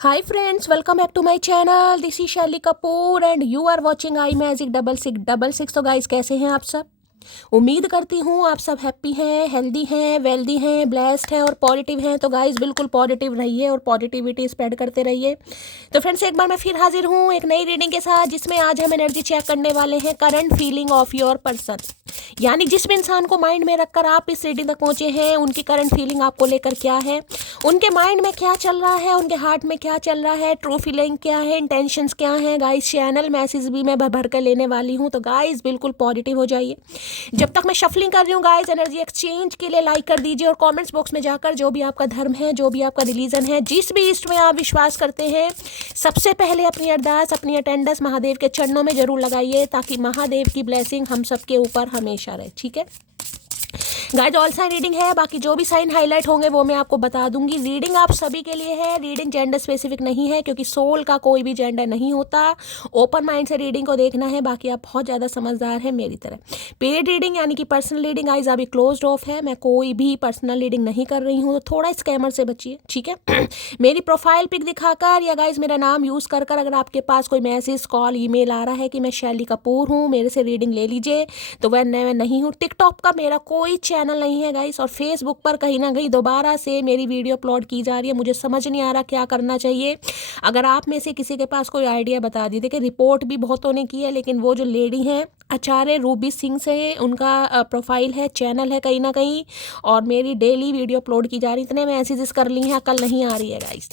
Hi friends, welcome back to my channel. This is Shelly Kapoor and you are watching I Magic 6666. तो guys कैसे हैं आप सब? उम्मीद करती हूँ आप सब हैप्पी हैं, हेल्दी हैं, वेल्दी हैं, ब्लेस्ड हैं और पॉजिटिव हैं। तो गाइस बिल्कुल पॉजिटिव रहिए और पॉजिटिविटी स्प्रेड करते रहिए। तो फ्रेंड्स एक बार मैं फिर हाजिर हूँ एक नई रीडिंग के साथ, जिसमें आज हम एनर्जी चेक करने वाले हैं current feeling of your person. यानी जिस भी इंसान को माइंड में रखकर आप इस रीडिंग तक पहुंचे हैं, उनकी करंट फीलिंग आपको लेकर क्या है, उनके माइंड में क्या चल रहा है, उनके हार्ट में क्या चल रहा है, ट्रू फीलिंग क्या है, इंटेंशंस क्या है। गाइस चैनल मैसेज भी मैं भर भर कर लेने वाली हूँ, तो गाइस बिल्कुल पॉजिटिव हो जाइए। जब तक मैं शफलिंग कर रही हूँ गाइस, एनर्जी एक्सचेंज के लिए लाइक कर दीजिए और कमेंट्स बॉक्स में जाकर जो भी आपका धर्म है, जो भी आपका रिलीजन है, जिस भी इष्ट में आप विश्वास करते हैं, सबसे पहले अपनी अरदास, अपनी अटेंडेंस महादेव के चरणों में जरूर लगाइए, ताकि महादेव की ब्लेसिंग हम सबके ऊपर हमेशा रहे। ठीक है गाइस, ऑल साइन रीडिंग है, बाकी जो भी साइन हाईलाइट होंगे वो मैं आपको बता दूंगी। रीडिंग आप सभी के लिए है, रीडिंग जेंडर स्पेसिफिक नहीं है, क्योंकि सोल का कोई भी जेंडर नहीं होता। ओपन माइंड से रीडिंग को देखना है, बाकी आप बहुत ज़्यादा समझदार हैं मेरी तरह। पेड रीडिंग यानी कि पर्सनल रीडिंग गाइस अभी क्लोज्ड ऑफ है, मैं कोई भी पर्सनल रीडिंग नहीं कर रही हूँ, तो थोड़ा स्कैमर से बचिए। ठीक है मेरी प्रोफाइल पिक दिखाकर या गाइस मेरा नाम यूज़ कर अगर आपके पास कोई मैसेज, कॉल, ईमेल आ रहा है कि मैं शैली कपूर हूँ, मेरे से रीडिंग ले लीजिए, तो वह मैं नहीं हूँ। टिकटॉक का मेरा कोई चैनल नहीं है गाइस, और फेसबुक पर कहीं ना कहीं दोबारा से मेरी वीडियो अपलोड की जा रही है। मुझे समझ नहीं आ रहा क्या करना चाहिए। अगर आप में से किसी के पास कोई आइडिया बता दीजिए। कि रिपोर्ट भी बहुतों ने की है, लेकिन वो जो लेडी हैं आचार्य रूबी सिंह से, उनका प्रोफाइल है, चैनल है कहीं ना कहीं, और मेरी डेली वीडियो अपलोड की जा रही है। इतने मैसेजेस कर ली हैं, कल नहीं आ रही है गाइस।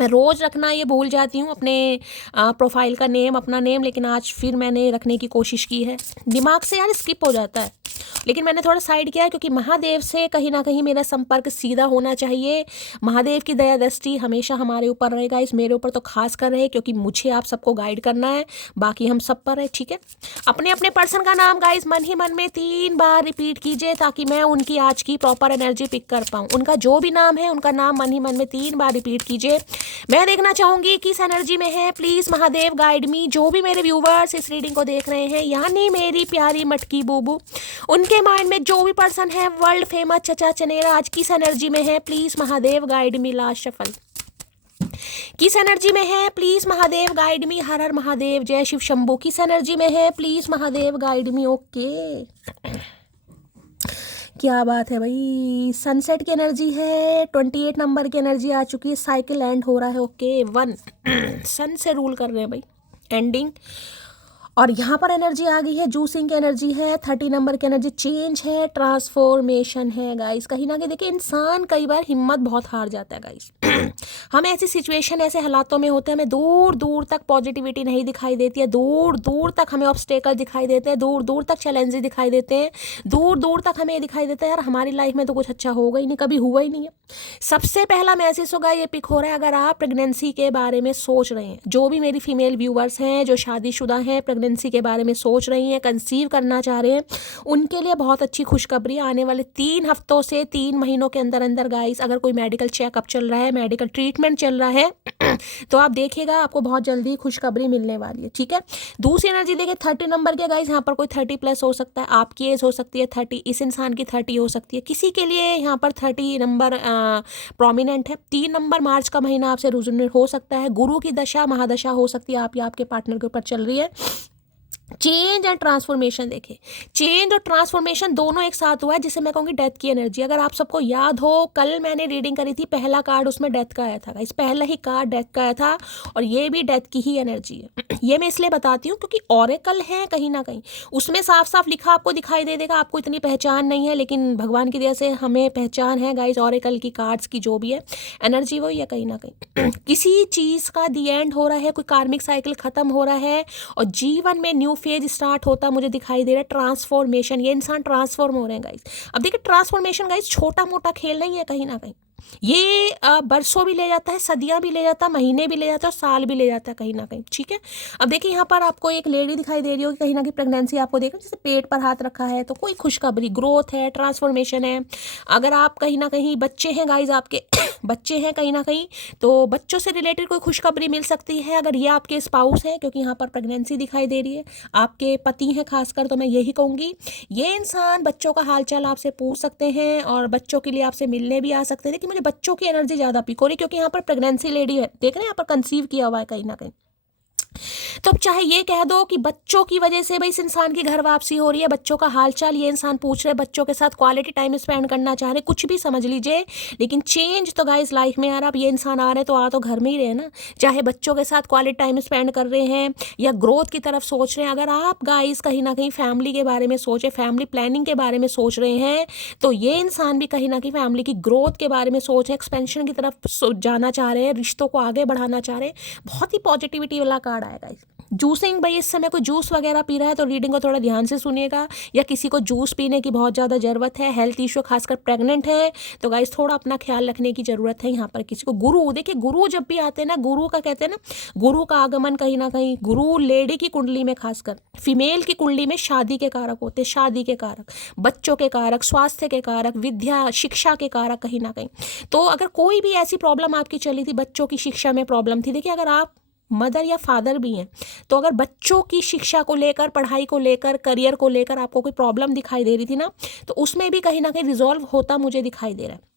मैं रोज़ रखना ये भूल जाती हूँ अपने प्रोफाइल का नेम, अपना नेम, लेकिन आज फिर मैंने रखने की कोशिश की है। दिमाग से यार स्किप हो जाता है, लेकिन मैंने थोड़ा साइड किया है, क्योंकि महादेव से कहीं ना कहीं मेरा संपर्क सीधा होना चाहिए। महादेव की दया दृष्टि हमेशा हमारे ऊपर रहेगा, इस मेरे ऊपर तो खास कर रहे, क्योंकि मुझे आप सबको गाइड करना है, बाकी हम सब पर है। ठीक है, अपने अपने पर्सन का नाम गाइस मन ही मन में 3 बार रिपीट कीजिए, ताकि मैं उनकी आज की प्रॉपर एनर्जी पिक कर पाऊँ। उनका जो भी नाम है, उनका नाम मन ही मन में 3 बार रिपीट कीजिए। मैं देखना चाहूंगी किस एनर्जी में है। प्लीज महादेव गाइड मी। जो भी मेरे व्यूवर्स इस रीडिंग को देख रहे हैं, यानी मेरी प्यारी मटकी बूबू, उनके माइंड में जो भी पर्सन है, वर्ल्ड फेमस चचा चनेरा, आज किस एनर्जी में है, please Mahadev guide me. Last shuffle किस एनर्जी में है, प्लीज महादेव गाइड मी। हर हर महादेव, जय शिव शंभू। किस एनर्जी में है, please Mahadev guide me. Okay, क्या बात है भाई। सनसेट की एनर्जी है, 28 नंबर की एनर्जी आ चुकी है, साइकिल एंड हो रहा है। ओके 1 सन से रूल कर रहे हैं भाई, एंडिंग। और यहाँ पर एनर्जी आ गई है, जूसिंग की एनर्जी है, 30 नंबर की एनर्जी, चेंज है, ट्रांसफॉर्मेशन है गाइस। कहीं ना कहीं देखिए, इंसान कई बार हिम्मत बहुत हार जाता है गाइस। हम ऐसी सिचुएशन, ऐसे हालातों में होते हैं, हमें दूर दूर तक पॉजिटिविटी नहीं दिखाई देती है, दूर दूर तक हमें ऑब्स्टेकल दिखाई देते हैं, दूर दूर तक चैलेंजेस दिखाई देते हैं, दूर दूर तक हमें ये दिखाई देता है यार हमारी लाइफ में तो कुछ अच्छा होगा ही नहीं, कभी हुआ ही नहीं है। सबसे पहला मैसेज होगा, ये पिक हो रहा है, अगर आप प्रेगनेंसी के बारे में सोच रहे हैं, जो भी मेरी फीमेल व्यूवर्स हैं जो शादीशुदा हैं, प्रेगनेंसी के बारे में सोच रही हैं, कंसीव करना चाह रहे हैं, उनके लिए बहुत अच्छी खुशखबरी आने वाले 3 हफ्तों से 3 महीनों के अंदर अंदर गाइस। अगर कोई मेडिकल चेकअप चल रहा है, मेडिकल ट्रीटमेंट चल रहा है, तो आप देखिएगा आपको बहुत जल्दी खुशखबरी मिलने वाली है। ठीक है, दूसरी एनर्जी देखिए 30 नंबर के गाइस, यहाँ पर कोई 30 प्लस हो सकता है, आपकी एज हो सकती है 30, इस इंसान की 30 हो सकती है, किसी के लिए यहाँ पर 30 नंबर प्रोमिनेंट है। 3 नंबर मार्च का महीना आपसे रेजोनेट हो सकता है, गुरु की दशा महादशा हो सकती है आप या आपके पार्टनर के ऊपर चल रही है। चेंज एंड ट्रांसफॉर्मेशन देखे, चेंज और ट्रांसफॉर्मेशन दोनों एक साथ हुआ है, जिसे मैं कहूँगी डेथ की एनर्जी। अगर आप सबको याद हो, कल मैंने रीडिंग करी थी, पहला कार्ड उसमें डेथ का आया था, इस पहला ही कार्ड डेथ का आया था, और ये भी डेथ की ही एनर्जी है। ये मैं इसलिए बताती हूँ क्योंकि ऑरेकल है, कहीं ना कहीं उसमें साफ साफ लिखा आपको दिखाई दे देगा। आपको इतनी पहचान नहीं है, लेकिन भगवान की दया से हमें पहचान है गाइज। ऑरेकल की कार्ड्स की जो भी है एनर्जी, वही है कहीं ना कहीं। किसी चीज़ का दी एंड हो रहा है, कोई कार्मिक साइकिल खत्म हो रहा है, और जीवन में न्यू फेज स्टार्ट होता मुझे दिखाई दे रहा है। ट्रांसफॉर्मेशन, ये इंसान ट्रांसफॉर्म हो रहे हैं गाइस। अब देखिए, ट्रांसफॉर्मेशन गाइस छोटा मोटा खेल नहीं है, कहीं ना कहीं ये बरसों भी ले जाता है, सदियां भी ले जाता है, महीने भी ले जाता है, और साल भी ले जाता है कहीं ना कहीं। ठीक है, अब देखिए यहाँ पर आपको एक लेडी दिखाई दे रही होगी, कहीं ना कहीं प्रेगनेंसी आपको देखो, जैसे पेट पर हाथ रखा है, तो कोई खुशखबरी, ग्रोथ है, ट्रांसफॉर्मेशन है। अगर आप कहीं ना कहीं बच्चे हैं गाइज, आपके बच्चे हैं कहीं ना कहीं, तो बच्चों से रिलेटेड कोई खुशखबरी मिल सकती है। अगर ये आपके स्पाउस हैं, क्योंकि यहाँ पर प्रेगनेंसी दिखाई दे रही है, आपके पति हैं खासकर, तो मैं यही कहूँगी ये इंसान बच्चों का हालचाल आपसे पूछ सकते हैं, और बच्चों के लिए आपसे मिलने भी आ सकते हैं। देखिए मुझे बच्चों की एनर्जी ज़्यादा पिक हो रही, क्योंकि यहाँ पर प्रेगनेंसी लेडी है, देख रहे हैं यहाँ पर कंसीव किया हुआ है कहीं ना कहीं। तो अब चाहे ये कह दो कि बच्चों की वजह से भाई इस इंसान की घर वापसी हो रही है, बच्चों का हालचाल ये इंसान पूछ रहे, बच्चों के साथ क्वालिटी टाइम स्पेंड करना चाह रहे, कुछ भी समझ लीजिए, लेकिन चेंज तो गाइस लाइफ में आ रहा। अब ये इंसान आ रहे तो आ तो घर में ही रहे ना, चाहे बच्चों के साथ क्वालिटी टाइम स्पेंड कर रहे हैं या ग्रोथ की तरफ सोच रहे हैं। अगर आप गाइस कहीं ना कहीं फैमिली के बारे में सोचे, फैमिली प्लानिंग के बारे में सोच रहे हैं, तो ये इंसान भी कहीं ना कहीं फैमिली की ग्रोथ के बारे में सोच, एक्सपेंशन की तरफ जाना चाह रहे हैं, रिश्तों को आगे बढ़ाना चाह रहे हैं। बहुत ही पॉजिटिविटी वाला कार्ड आएगा। जूसिंग, भाई इस समय कोई जूस वगैरह पी रहा है तो रीडिंग को थोड़ा ध्यान से सुनिएगा, या किसी को जूस पीने की बहुत ज़्यादा ज़रूरत है, हेल्थ इशू, खासकर प्रेग्नेंट है तो गाइस थोड़ा अपना ख्याल रखने की ज़रूरत है। यहाँ पर किसी को गुरु, देखिए गुरु जब भी आते हैं ना, गुरु का कहते हैं ना, गुरु का आगमन कहीं ना कहीं, गुरु लेडी की कुंडली में, खासकर फीमेल की कुंडली में शादी के कारक होते हैं, शादी के कारक, बच्चों के कारक, स्वास्थ्य के कारक, विद्या शिक्षा के कारक कहीं ना कहीं। तो अगर कोई भी ऐसी प्रॉब्लम आपकी चली थी, बच्चों की शिक्षा में प्रॉब्लम थी, देखिए अगर आप मदर या फादर भी हैं तो अगर बच्चों की शिक्षा को लेकर, पढ़ाई को लेकर, करियर को लेकर आपको कोई प्रॉब्लम दिखाई दे रही थी ना, तो उसमें भी कहीं ना कहीं रिजॉल्व होता मुझे दिखाई दे रहा है।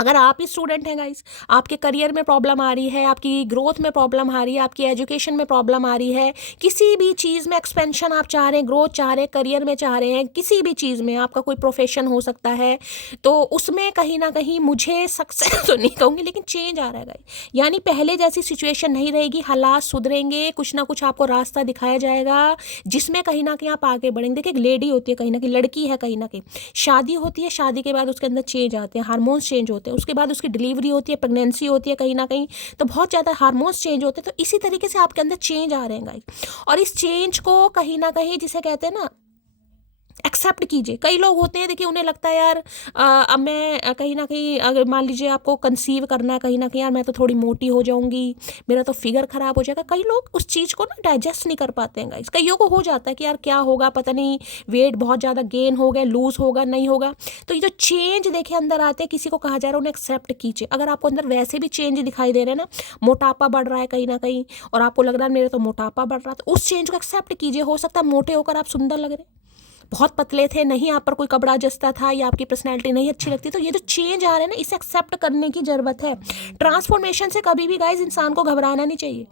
अगर आप ही स्टूडेंट हैं गाइस, आपके करियर में प्रॉब्लम आ रही है, आपकी ग्रोथ में प्रॉब्लम आ रही है, आपकी एजुकेशन में प्रॉब्लम आ रही है, किसी भी चीज़ में एक्सपेंशन आप चाह रहे हैं, ग्रोथ चाह रहे हैं, करियर में चाह रहे हैं, किसी भी चीज़ में, आपका कोई प्रोफेशन हो सकता है, तो उसमें कहीं ना कहीं मुझे सक्सेस तो नहीं कहूँगी लेकिन चेंज आ रहा है गाइस। यानी पहले जैसी सिचुएशन नहीं रहेगी, हालात सुधरेंगे, कुछ ना कुछ आपको रास्ता दिखाया जाएगा जिसमें कहीं ना कहीं आप आगे बढ़ेंगे। देखिए एक लेडी होती है, कहीं ना कहीं लड़की है, कहीं ना कहीं शादी होती है, शादी के बाद उसके अंदर चेंज आते हैं, हार्मोन्स चेंज होते हैं, उसके बाद उसकी डिलीवरी होती है, प्रेगनेंसी होती है कहीं ना कहीं, तो बहुत ज़्यादा हार्मोन्स चेंज होते हैं। तो इसी तरीके से आपके अंदर चेंज आ रहे हैं गाइस, और इस चेंज को कहीं ना कहीं जिसे कहते हैं ना एक्सेप्ट कीजिए। कई लोग होते हैं देखिए, उन्हें लगता है यार अब मैं कहीं ना कहीं, अगर मान लीजिए आपको कंसीव करना है, कहीं ना कहीं यार मैं तो थोड़ी मोटी हो जाऊंगी, मेरा तो फिगर खराब हो जाएगा। कई लोग उस चीज़ को ना डाइजेस्ट नहीं कर पाते हैं गाइस। कईयों को हो जाता है कि यार क्या होगा पता नहीं, वेट बहुत ज़्यादा गेन हो गया, लूज होगा, नहीं होगा। तो ये जो चेंज देखिए अंदर आते हैं, किसी को कहा जा रहा है उन्हें एक्सेप्ट कीजिए। अगर आपको अंदर वैसे भी चेंज दिखाई दे रहे हैं ना, मोटापा बढ़ रहा है कहीं ना कहीं, और आपको लग रहा है मेरा तो मोटापा बढ़ रहा है, तो उस चेंज को एक्सेप्ट कीजिए। हो सकता है मोटे होकर आप सुंदर लग रहे, बहुत पतले थे, नहीं आप पर कोई कपड़ा जचता था, या आपकी पर्सनैलिटी नहीं अच्छी लगती, तो ये जो चेंज आ रहा है ना, इसे एक्सेप्ट करने की ज़रूरत है। ट्रांसफॉर्मेशन से कभी भी गाइस इंसान को घबराना नहीं चाहिए।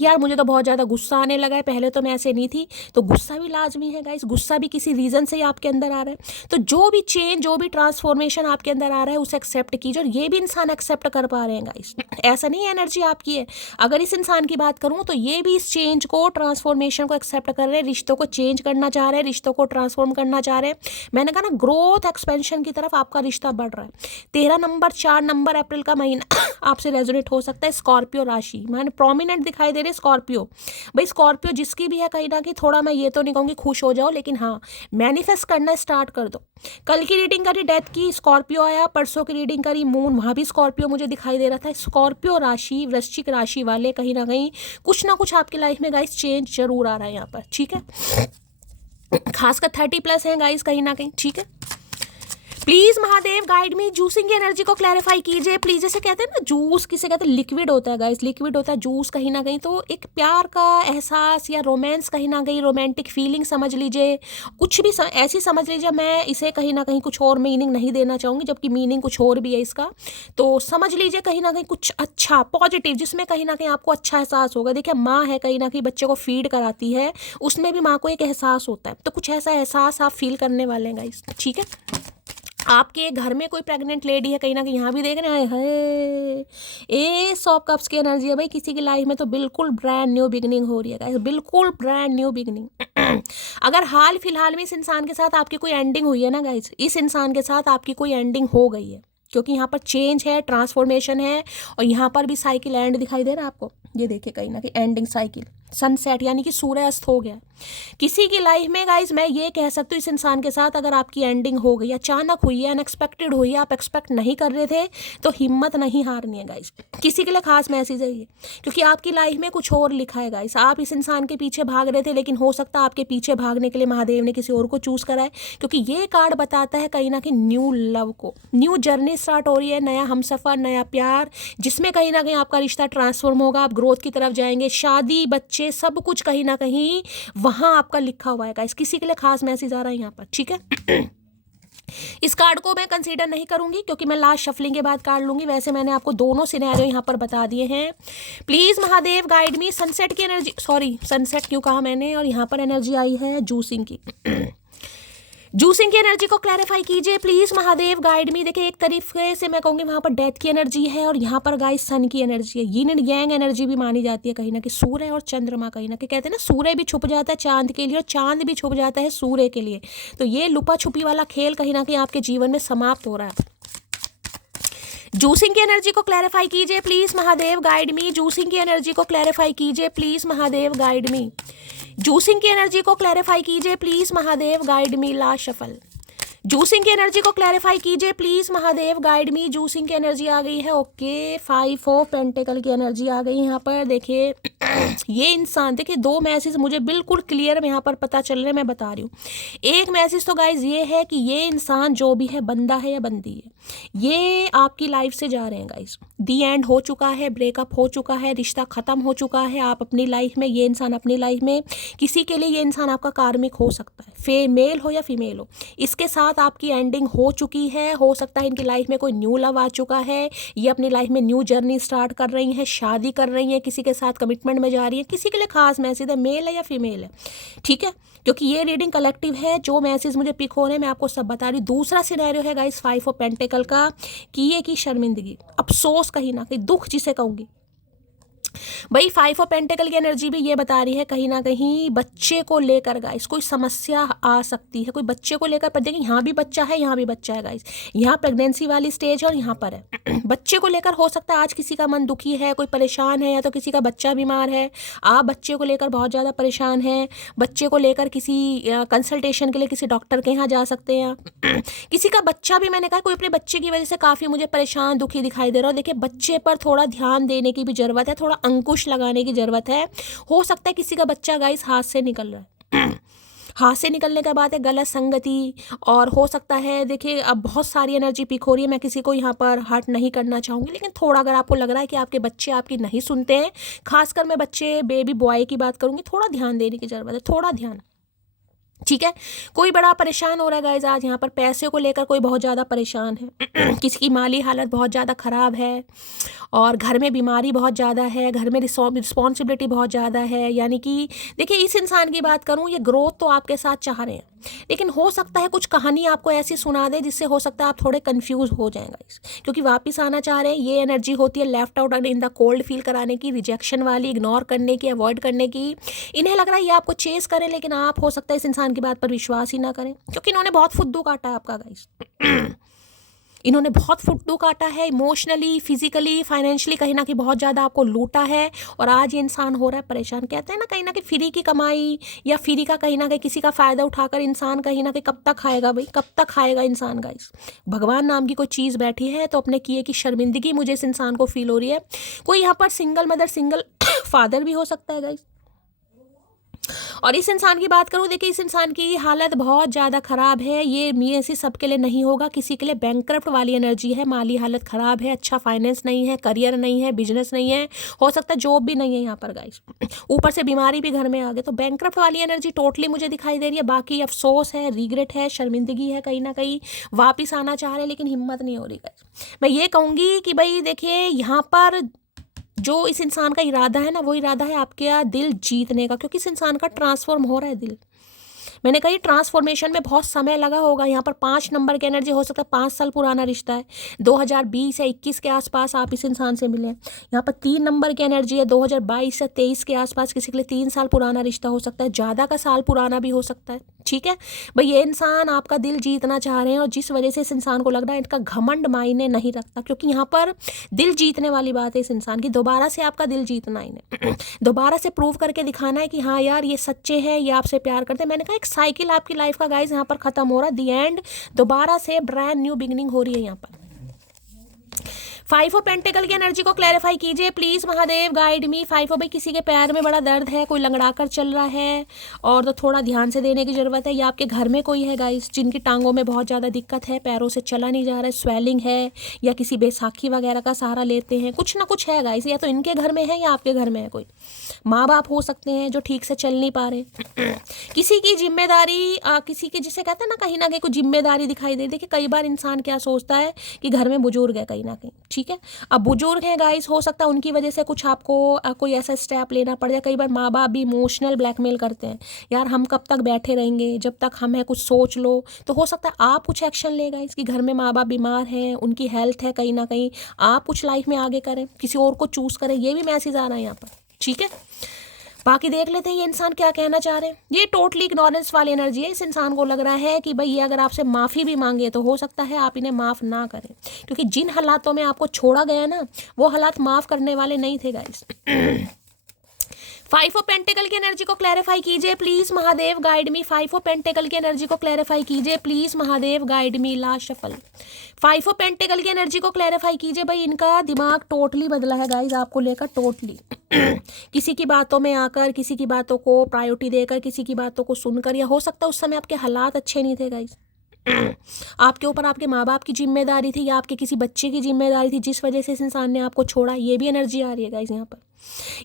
यार मुझे तो बहुत ज़्यादा गुस्सा आने लगा है, पहले तो मैं ऐसे नहीं थी, तो गुस्सा भी लाजमी है गाइस, गुस्सा भी किसी रीज़न से ही आपके अंदर आ रहा है। तो जो भी चेंज, जो भी ट्रांसफॉर्मेशन आपके अंदर आ रहा है उसे एक्सेप्ट कीजिए, और ये भी इंसान एक्सेप्ट कर पा रहे हैं गाइस। ऐसा नहीं एनर्जी आपकी है। अगर इस इंसान की बात करूँ तो ये भी इस चेंज को, ट्रांसफॉर्मेशन को एक्सेप्ट कर रहे हैं, रिश्तों को चेंज करना चाह रहे हैं, रिश्तों को ट्रांसफॉर्म करना चाह रहे हैं। मैंने कहा ना, ग्रोथ एक्सपेंशन की तरफ आपका रिश्ता बढ़ रहा है। 13 नंबर 4 नंबर अप्रैल का महीना आपसे रेजोनेट हो सकता है। स्कॉर्पियो राशि मैंने प्रोमिनेंट दिखाई दे रही है, स्कॉर्पियो। भाई स्कॉर्पियो जिसकी भी है, कहीं ना कहीं थोड़ा, मैं ये तो नहीं कहूँगी खुश हो जाओ, लेकिन हाँ मैनिफेस्ट करना स्टार्ट कर दो। कल की रीडिंग करी डेथ की, स्कॉर्पियो आया। परसों की रीडिंग करी मून, वहाँ भी स्कॉर्पियो मुझे दिखाई दे रहा था। स्कॉर्पियो राशि, वृश्चिक राशि वाले, कहीं ना कहीं कुछ ना कुछ आपकी लाइफ में गाइस चेंज जरूर आ रहा है यहाँ पर, ठीक है। खासकर 30+ है गाइस कहीं ना कहीं, ठीक है। Please Mahadev guide me, juicing की एनर्जी को क्लैरिफाई कीजिए प्लीज। जैसे कहते हैं ना जूस किसे कहते हैं, लिक्विड होता है गाइस, लिक्विड होता है जूस कहीं ना कहीं। तो एक प्यार का एहसास या रोमांस, कहीं ना कहीं रोमांटिक फीलिंग समझ लीजिए, कुछ भी ऐसी समझ लीजिए। मैं इसे कहीं ना कहीं कुछ और मीनिंग नहीं देना चाहूँगी, जबकि मीनिंग कुछ और भी है इसका। तो समझ लीजिए कहीं ना कहीं कुछ अच्छा पॉजिटिव, जिसमें कहीं ना कहीं आपको अच्छा एहसास होगा। देखिए माँ है, कहीं ना कहीं बच्चे को फीड कराती है, उसमें भी माँ को एक एहसास होता है। तो कुछ ऐसा एहसास आप फील करने वाले हैं गाइस, ठीक है। आपके घर में कोई प्रेग्नेंट लेडी है, कहीं ना कहीं यहाँ भी देख रहे हैं, एस ऑफ कप्स की एनर्जी है भाई। किसी की लाइफ में तो बिल्कुल ब्रांड न्यू बिगनिंग हो रही है, बिल्कुल ब्रांड न्यू बिगनिंग। अगर हाल फिलहाल में इस इंसान के साथ आपकी कोई एंडिंग हुई है ना गाइस, इस इंसान के साथ आपकी कोई एंडिंग हो गई है, क्योंकि यहाँ पर चेंज है, ट्रांसफॉर्मेशन है, और यहाँ पर भी साइकिल एंड दिखाई दे रहा है आपको। ये देखिए कहीं ना कहीं एंडिंग साइकिल, सनसेट, यानी कि सूर्य अस्त हो गया। किसी की लाइफ में गाइस मैं ये कह सकती हूँ, इस इंसान के साथ अगर आपकी एंडिंग हो गई, अचानक हुई है, अनएक्सपेक्टेड हुई है, आप एक्सपेक्ट नहीं कर रहे थे, तो हिम्मत नहीं हारनी है गाइस। किसी के लिए खास मैसेज है ये, क्योंकि आपकी लाइफ में कुछ और लिखा है गाइस। आप इस इंसान के पीछे भाग रहे थे, लेकिन हो सकता है आपके पीछे भागने के लिए महादेव ने किसी और को चूज करा है, क्योंकि ये कार्ड बताता है कहीं ना कहीं न्यू लव को, न्यू जर्नी स्टार्ट हो रही है, नया हमसफर, नया प्यार, जिसमें कहीं ना कहीं आपका रिश्ता ट्रांसफॉर्म होगा, आप ग्रोथ की तरफ जाएंगे, शादी, बच्चे, सब कुछ कहीं ना कहीं वहां आपका लिखा हुआ है गाइस। किसी के लिए खास मैसेज आ रहा है यहाँ पर, ठीक है। इस कार्ड को मैं कंसीडर नहीं करूंगी क्योंकि मैं लास्ट शफलिंग के बाद कार्ड लूंगी। वैसे मैंने आपको दोनों सिनेरियो यहाँ पर बता दिए हैं। Please Mahadev guide me. Sunset की एनर्जी, सॉरी सनसेट क्यों कहा मैंने, और यहाँ पर एनर्जी आई है जूसिंग की। जूसिंग की एनर्जी को क्लैरिफाई कीजिए प्लीज महादेव गाइड मी। देखिए एक तरीके से मैं कहूँगी वहाँ पर डेथ की एनर्जी है और यहाँ पर गाइस सन की एनर्जी है। यिन एंड यांग एनर्जी भी मानी जाती है कहीं ना कहीं, सूर्य और चंद्रमा कहीं ना कहीं। कहते हैं ना सूर्य भी छुप जाता है चांद के लिए और चांद भी छुप जाता है सूर्य के लिए। तो ये लुपा छुपी वाला खेल कहीं ना कहीं आपके जीवन में समाप्त हो रहा है। जूसिंग की एनर्जी को क्लैरिफाई कीजिए please Mahadev guide me. Juicing की एनर्जी को क्लैरिफाई कीजिए please Mahadev guide me. Juicing की एनर्जी को क्लैरिफाई कीजिए please Mahadev guide me. Last shuffle. Juicing की एनर्जी को क्लैरिफाई कीजिए please Mahadev guide me. Juicing की एनर्जी आ गई है, ओके। 5 ऑफ पेंटिकल की एनर्जी आ गई यहाँ पर। देखिए ये इंसान, देखिए दो मैसेज मुझे बिल्कुल क्लियर यहाँ पर पता चल रहे हैं, मैं बता रही हूँ। एक मैसेज तो गाइज ये है कि ये इंसान जो भी है, बंदा है या बंदी है, ये आपकी लाइफ से जा रहे हैं गाइज। दी एंड हो चुका है, ब्रेकअप हो चुका है, रिश्ता खत्म हो चुका है। आप अपनी लाइफ में, ये इंसान अपनी लाइफ में, किसी के लिए ये इंसान आपका कार्मिक हो सकता है, मेल हो या फीमेल हो। इसके साथ आपकी एंडिंग हो चुकी है। हो सकता है इनकी लाइफ में कोई न्यू लव आ चुका है, ये अपनी लाइफ में न्यू जर्नी स्टार्ट कर रही हैं, शादी कर रही हैं, किसी के साथ कमिटमेंट में जा रही है। किसी के लिए खास मैसेज है, मेल है या फीमेल है, ठीक है, क्योंकि ये रीडिंग कलेक्टिव है। जो मैसेज मुझे पिक हो रहे हैं मैं आपको सब बता रही हूँ। दूसरा सिनेरियो है गाइस 5 ऑफ पेंटिकल का, किए की शर्मिंदगी, अफसोस, कहीं ना कहीं दुख जिसे कहूँगी भाई। 5 ऑफ पेंटिकल की एनर्जी भी ये बता रही है कहीं ना कहीं बच्चे को लेकर गाइस कोई समस्या आ सकती है, कोई बच्चे को लेकर। पर देखिए यहाँ भी बच्चा है, यहाँ भी बच्चा है गाइस, यहाँ प्रेगनेंसी वाली स्टेज है और यहाँ पर है। बच्चे को लेकर हो सकता है आज किसी का मन दुखी है, कोई परेशान है, या तो किसी का बच्चा बीमार है, आप बच्चे को लेकर बहुत ज़्यादा परेशान है। बच्चे को लेकर किसी कंसल्टेशन के लिए किसी डॉक्टर के यहाँ जा सकते हैं। किसी का बच्चा भी, मैंने कहा कोई अपने बच्चे की वजह से काफ़ी मुझे परेशान दुखी दिखाई दे रहा है। देखिए बच्चे पर थोड़ा ध्यान देने की भी ज़रूरत है, थोड़ा अंकुश लगाने की ज़रूरत है। हो सकता है किसी का बच्चा गाइस हाथ से निकल रहा है। हाथ से निकलने का बात है गलत संगति, और हो सकता है, देखिए अब बहुत सारी एनर्जी पिक हो रही है, मैं किसी को यहाँ पर हर्ट नहीं करना चाहूँगी, लेकिन थोड़ा अगर आपको लग रहा है कि आपके बच्चे आपकी नहीं सुनते हैं, खासकर मैं बच्चे बेबी बॉय की बात करूँगी, थोड़ा ध्यान देने की ज़रूरत है, थोड़ा ध्यान, ठीक है। कोई बड़ा परेशान हो रहा है गाइज आज यहाँ पर, पैसे को लेकर कोई बहुत ज़्यादा परेशान है। किसी की माली हालत बहुत ज़्यादा ख़राब है, और घर में बीमारी बहुत ज़्यादा है, घर में रिस्पॉन्सिबिलिटी बहुत ज़्यादा है। यानी कि देखिए इस इंसान की बात करूँ, ये ग्रोथ तो आपके साथ चाह रहे हैं, लेकिन हो सकता है कुछ कहानी आपको ऐसी सुना दे जिससे हो सकता है आप थोड़े कंफ्यूज हो जाएंगे, क्योंकि वापस आना चाह रहे हैं। ये एनर्जी होती है left out and in the cold feel कराने की, रिजेक्शन वाली, इग्नोर करने की, अवॉइड करने की। इन्हें लग रहा है ये आपको चेस करें, लेकिन आप हो सकता है इस इंसान की बात पर विश्वास ही ना करें, क्योंकि इन्होंने बहुत फुद्दू काटा है आपका गाइस। इन्होंने बहुत फुट्टू काटा है, इमोशनली, फिजिकली, फाइनेंशियली कहीं ना कहीं बहुत ज़्यादा आपको लूटा है, और आज ये इंसान हो रहा है परेशान। कहते हैं ना कहीं ना कहीं फ्री की कमाई या फ्री का कहीं ना कहीं किसी का फ़ायदा उठाकर इंसान कहीं ना कहीं कब तक खाएगा भाई, कब तक खाएगा इंसान गाइस। भगवान नाम की कोई चीज़ बैठी है, तो अपने किए की शर्मिंदगी मुझे इस इंसान को फील हो रही है। कोई यहाँ पर सिंगल मदर, सिंगल फादर भी हो सकता है गाइस। और इस इंसान की बात करूँ, देखिए इस इंसान की हालत बहुत ज़्यादा ख़राब है। ये मियाँ से सबके लिए नहीं होगा, किसी के लिए बैंकक्रप्ट वाली एनर्जी है, माली हालत ख़राब है, अच्छा फाइनेंस नहीं है, करियर नहीं है, बिजनेस नहीं है, हो सकता है जॉब भी नहीं है यहाँ पर गाइस। ऊपर से बीमारी भी घर में आ गई, तो बैंकक्रप्ट वाली एनर्जी टोटली मुझे दिखाई दे रही है। बाकी अफसोस है, रिग्रेट है, शर्मिंदगी है, कहीं ना कहीं वापिस आना चाह रहे हैं, लेकिन हिम्मत नहीं हो रही गाइस। मैं ये कहूँगी कि भाई देखिए यहाँ पर जो इस इंसान का इरादा है ना, वो इरादा है आपके दिल जीतने का, क्योंकि इस इंसान का ट्रांसफॉर्म हो रहा है दिल। मैंने कही ट्रांसफॉर्मेशन में बहुत समय लगा होगा। यहाँ पर 5 नंबर की एनर्जी, हो सकता है 5 साल पुराना रिश्ता है, 2020 या 21 के आसपास आप इस इंसान से मिले। यहाँ पर 3 नंबर की एनर्जी है, 2022 या 23 के आसपास किसी के लिए 3 साल पुराना रिश्ता हो सकता है, ज़्यादा का साल पुराना भी हो सकता है, ठीक है भाई। ये इंसान आपका दिल जीतना चाह रहे हैं, और जिस वजह से इस इंसान को लग रहा है इनका घमंड मायने नहीं रखता, क्योंकि यहाँ पर दिल जीतने वाली बात है इस इंसान की। दोबारा से आपका दिल जीतना इन्हें, दोबारा से प्रूव करके दिखाना है कि हाँ यार ये सच्चे हैं, ये आपसे प्यार करते हैं। मैंने कहा एक साइकिल आपकी लाइफ का गाइज यहाँ पर खत्म हो रहा है, दी एंड, दोबारा से ब्रांड न्यू बिगिनिंग हो रही है यहाँ पर। फाइव ऑफ पेंटिकल की एनर्जी को क्लैरिफाई कीजिए please Mahadev, guide me. Five of, भाई किसी के पैर में बड़ा दर्द है, कोई लंगड़ा कर चल रहा है और तो थोड़ा ध्यान से देने की जरूरत है। या आपके घर में कोई है गाइस जिनकी टांगों में बहुत ज़्यादा दिक्कत है, पैरों से चला नहीं जा रहा है, स्वेलिंग है, या किसी बैसाखी वगैरह का सहारा लेते हैं, कुछ ना कुछ है गाइस। या तो इनके घर में है या आपके घर में है, कोई माँ बाप हो सकते हैं जो ठीक से चल नहीं पा रहे। किसी की जिम्मेदारी, किसी की, जिसे कहते हैं ना कहीं कोई जिम्मेदारी दिखाई दे। देखिए कई बार इंसान क्या सोचता है कि घर में बुजुर्ग है कहीं ना कहीं, ठीक है। अब बुजुर्ग हैं गाइस, हो सकता है उनकी वजह से कुछ आपको कोई ऐसा स्टेप लेना पड़ जाए। कई बार माँ बाप भी इमोशनल ब्लैकमेल करते हैं, यार हम कब तक बैठे रहेंगे, जब तक हम है कुछ सोच लो। तो हो सकता है आप कुछ एक्शन ले गाइस कि घर में माँ बाप बीमार हैं, उनकी हेल्थ है, कहीं ना कहीं आप कुछ लाइफ में आगे करें, किसी और को चूज करें। ये भी मैसेज आ रहा है यहाँ पर, ठीक है। बाकी देख लेते हैं ये इंसान क्या कहना चाह रहे हैं। ये टोटली इग्नोरेंस वाली एनर्जी है। इस इंसान को लग रहा है कि भाई ये अगर आपसे माफ़ी भी मांगे तो हो सकता है आप इन्हें माफ़ ना करें, क्योंकि जिन हालातों में आपको छोड़ा गया ना वो हालात माफ़ करने वाले नहीं थे गाइस। फाइव ऑफ पेंटिकल की एनर्जी को क्लैरिफाई कीजिए please Mahadev, guide me. Five of pentacle की एनर्जी को क्लैरिफाई कीजिए please Mahadev, guide me. Last shuffle. Five of pentacle की एनर्जी को क्लैरिफाई कीजिए। भाई इनका दिमाग टोटली बदला है गाइस आपको लेकर, टोटली। किसी की बातों में आकर, किसी की बातों को प्रायोरिटी देकर, किसी की बातों को सुनकर, या हो सकता है उस समय आपके हालात अच्छे नहीं थे गाइस। आपके ऊपर आपके माँ बाप की जिम्मेदारी थी या आपके किसी बच्चे की जिम्मेदारी थी जिस वजह से इस इंसान ने आपको छोड़ा। ये भी एनर्जी आ रही है गाइस यहाँ पर।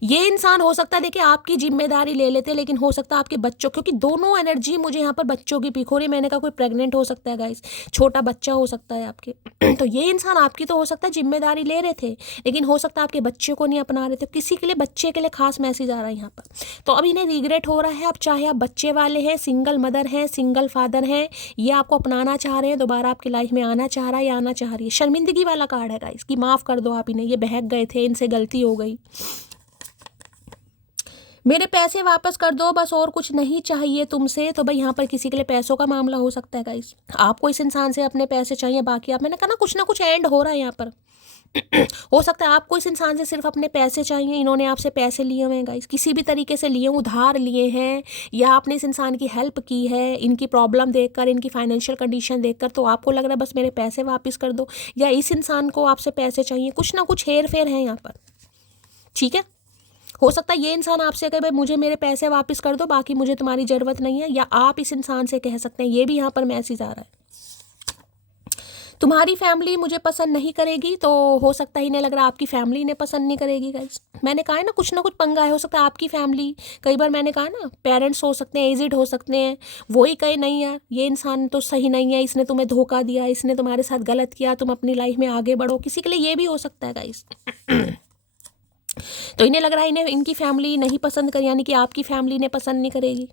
ये इंसान हो सकता है देखिए आपकी जिम्मेदारी ले लेते, लेकिन हो सकता है आपके बच्चों, क्योंकि दोनों एनर्जी मुझे यहाँ पर बच्चों की पिक हो रही है। मैंने कहा कोई प्रेग्नेंट हो सकता है गाइस, छोटा बच्चा हो सकता है आपके। तो ये इंसान आपकी तो हो सकता है जिम्मेदारी ले रहे थे, लेकिन हो सकता है आपके बच्चे को नहीं अपना रहे थे। किसी के लिए, बच्चे के लिए खास मैसेज आ रहा है यहाँ पर। तो अब इन्हें रिग्रेट हो रहा है। अब चाहे आप बच्चे वाले हैं, सिंगल मदर हैं, सिंगल फादर हैं, ये आपको अपनाना चाह रहे हैं, दोबारा आपकी लाइफ में आना चाह रहा है या आना चाह रही है। शर्मिंदगी वाला कार्ड है गाइस कि माफ़ कर दो आप इन्हें, ये बहक गए थे, इनसे गलती हो गई, मेरे पैसे वापस कर दो, बस और कुछ नहीं चाहिए तुमसे। तो भाई यहाँ पर किसी के लिए पैसों का मामला हो सकता है गाइस। आपको इस इंसान से अपने पैसे चाहिए, बाकी आप, मैंने कहा ना कुछ एंड हो रहा है यहाँ पर। हो सकता है आपको इस इंसान से सिर्फ अपने पैसे चाहिए, इन्होंने आपसे पैसे लिए हुए हैं गाइस, किसी भी तरीके से लिए, उधार लिए हैं, या आपने इस इंसान की हेल्प की है इनकी प्रॉब्लम देखकर, इनकी फाइनेंशियल कंडीशन देखकर, तो आपको लग रहा है बस मेरे पैसे वापस कर दो, या इस इंसान को आपसे पैसे चाहिए। कुछ ना कुछ हेर फेर है यहाँ पर, ठीक है। हो सकता है ये इंसान आपसे कहे भाई मुझे मेरे पैसे वापस कर दो, बाकी मुझे तुम्हारी ज़रूरत नहीं है, या आप इस इंसान से कह सकते हैं, ये भी यहाँ पर मैसेज आ रहा है। तुम्हारी फैमिली मुझे पसंद नहीं करेगी, तो हो सकता है इन्हें लग रहा है आपकी फैमिली इन्हें पसंद नहीं करेगी गाइस। मैंने कहा है ना कुछ पंगा है। हो सकता है आपकी फैमिली, कई बार मैंने कहा ना पेरेंट्स हो सकते हैं, एजिड हो सकते हैं, वही कहे नहीं यार ये इंसान तो सही नहीं है, इसने तुम्हें धोखा दिया, इसने तुम्हारे साथ गलत किया, तुम अपनी लाइफ में आगे बढ़ो। किसी के लिए ये भी हो सकता है गाइस। तो इन्हें लग रहा है इन्हें इनकी फैमिली नहीं पसंद कर, यानी कि आपकी फैमिली इन्हें पसंद नहीं करेगी।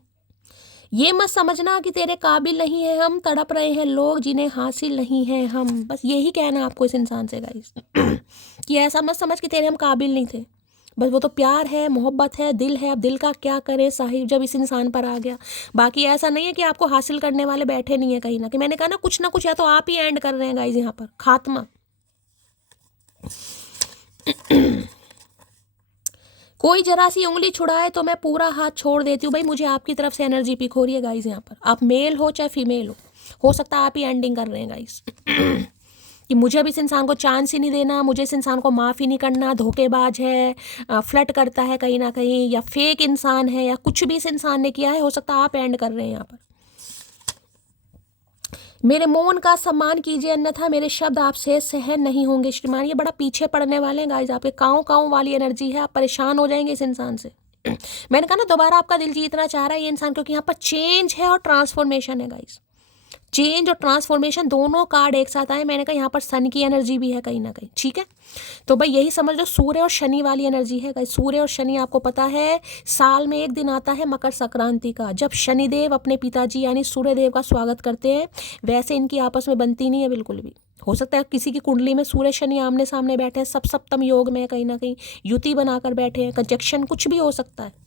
ये मत समझना कि तेरे काबिल नहीं है हम, तड़प रहे हैं लोग जिन्हें हासिल नहीं है हम। बस यही कहना आपको इस इंसान से गाइस कि ऐसा मत समझ कि तेरे हम काबिल नहीं थे। बस वो तो प्यार है, मोहब्बत है, दिल है। अब दिल का क्या करे साहिब जब इस इंसान पर आ गया। बाकी ऐसा नहीं है कि आपको हासिल करने वाले बैठे नहीं है कहीं ना, कि मैंने कहा ना कुछ या तो आप ही एंड कर रहे हैं गाइस यहाँ पर, खात्मा। कोई जरा सी उंगली छुड़ाए तो मैं पूरा हाथ छोड़ देती हूँ। भाई मुझे आपकी तरफ से एनर्जी पिक हो रही है गाइस यहाँ पर। आप मेल हो चाहे फीमेल हो सकता है आप ही एंडिंग कर रहे हैं गाइस कि मुझे अब इस इंसान को चांस ही नहीं देना, मुझे इस इंसान को माफ़ ही नहीं करना, धोखेबाज है, फ्लर्ट करता है कहीं ना कहीं, या फेक इंसान है, या कुछ भी इस इंसान ने किया है। हो सकता है आप एंड कर रहे हैं यहाँ पर। मेरे मौन का सम्मान कीजिए अन्यथा मेरे शब्द आपसे सहन नहीं होंगे श्रीमान। ये बड़ा पीछे पड़ने वाले हैं गाइस, आपके काँव वाली एनर्जी है, आप परेशान हो जाएंगे इस इंसान से। मैंने कहा ना दोबारा आपका दिल जीतना चाह रहा है ये इंसान, क्योंकि यहाँ पर चेंज है और ट्रांसफॉर्मेशन है गाइस। चेंज और ट्रांसफॉर्मेशन दोनों कार्ड एक साथ आए। मैंने कहा यहाँ पर सन की एनर्जी भी है कहीं ना कहीं, ठीक है। तो भाई यही समझ लो सूर्य और शनि वाली एनर्जी है गाइस। सूर्य और शनि आपको पता है साल में एक दिन आता है मकर संक्रांति का, जब शनिदेव अपने पिताजी यानी सूर्यदेव का स्वागत करते हैं। वैसे इनकी आपस में बनती नहीं है बिल्कुल भी। हो सकता है किसी की कुंडली में सूर्य शनि आमने सामने बैठे हैं, सब सप्तम योग में कहीं ना कहीं युति बनाकर बैठे हैं, कंजक्शन कुछ भी हो सकता है।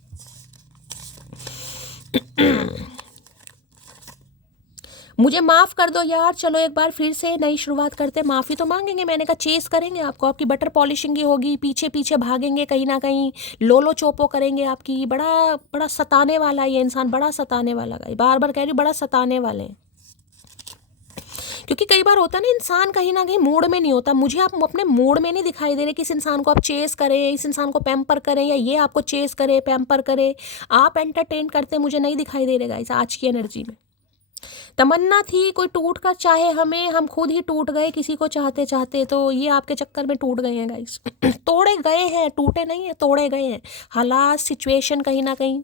मुझे माफ़ कर दो यार, चलो एक बार फिर से नई शुरुआत करते। माफ़ी तो मांगेंगे, मैंने कहा चेस करेंगे आपको, आपकी बटर पॉलिशिंग होगी, पीछे पीछे भागेंगे कहीं ना कहीं, लोलो चोपो करेंगे आपकी। बड़ा सताने वाला ये इंसान, बड़ा सताने वाला है। बार बार कह रही हूँ बड़ा सताने वाले हैं, क्योंकि कई बार होता है ना, इंसान कहीं ना कहीं मूड में नहीं होता। मुझे आप अपने मूड में नहीं दिखाई दे रहे कि इस इंसान को आप चेस करें, इस इंसान को पैम्पर करें, या ये आपको चेस करे पैम्पर करे, आप एंटरटेन करते मुझे नहीं दिखाई दे रहे गाइस आज की एनर्जी में। तमन्ना थी कोई टूट कर चाहे हमें, हम खुद ही टूट गए किसी को चाहते चाहते, तो ये आपके चक्कर में टूट गए हैं गाइस। तोड़े गए हैं, टूटे नहीं है, तोड़े गए हैं। हालात सिचुएशन कहीं ना कहीं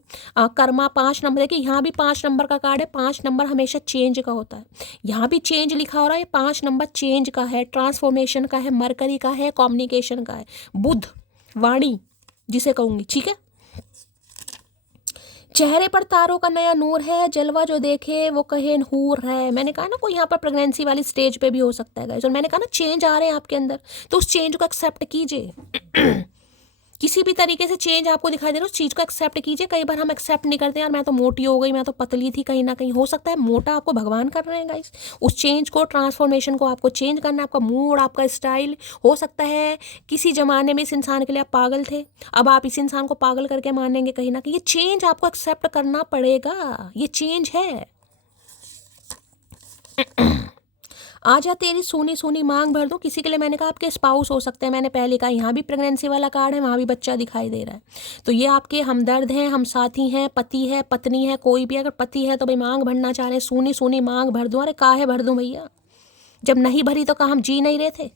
कर्मा 5 नंबर, देखिए यहाँ भी 5 नंबर का कार्ड है। 5 नंबर हमेशा चेंज का होता है, यहाँ भी चेंज लिखा हो रहा है। 5 नंबर चेंज का है, ट्रांसफॉर्मेशन का है, मरकरी का है, कम्युनिकेशन का है, बुध वाणी जिसे कहूँगी, ठीक है। चेहरे पर तारों का नया नूर है, जलवा जो देखे वो कहे हूर है। मैंने कहा ना कोई यहाँ पर प्रेगनेंसी वाली स्टेज पे भी हो सकता है गाइस, और मैंने कहा ना चेंज आ रहे हैं आपके अंदर, तो उस चेंज को एक्सेप्ट कीजिए। किसी भी तरीके से चेंज आपको दिखाई दे रहा है, उस चीज़ को एक्सेप्ट कीजिए। कई बार हम एक्सेप्ट नहीं करते, यार मैं तो मोटी हो गई, मैं तो पतली थी, कहीं ना कहीं हो सकता है मोटा आपको भगवान कर रहे हैं गाइस। उस चेंज को, ट्रांसफॉर्मेशन को आपको चेंज करना है। आपका मूड, आपका स्टाइल हो सकता है किसी ज़माने में इस इंसान के लिए आप पागल थे, अब आप इस इंसान को पागल करके मानेंगे कहीं ना कहीं। ये चेंज आपको एक्सेप्ट करना पड़ेगा, ये चेंज है। आजा तेरी सूनी सूनी मांग भर दूं, किसी के लिए मैंने कहा आपके स्पाउस हो सकते हैं। मैंने पहले कहा यहाँ भी प्रेगनेंसी वाला कार्ड है, वहाँ भी बच्चा दिखाई दे रहा है, तो ये आपके हमदर्द हैं, हम साथी हैं, पति है, पत्नी है, कोई भी। अगर पति है तो भाई मांग भरना चाह रहे हैं, सूनी सूनी मांग भर दूं। अरे काहे भर दूं भैया, जब नहीं भरी तो कहा हम जी नहीं रहे थे।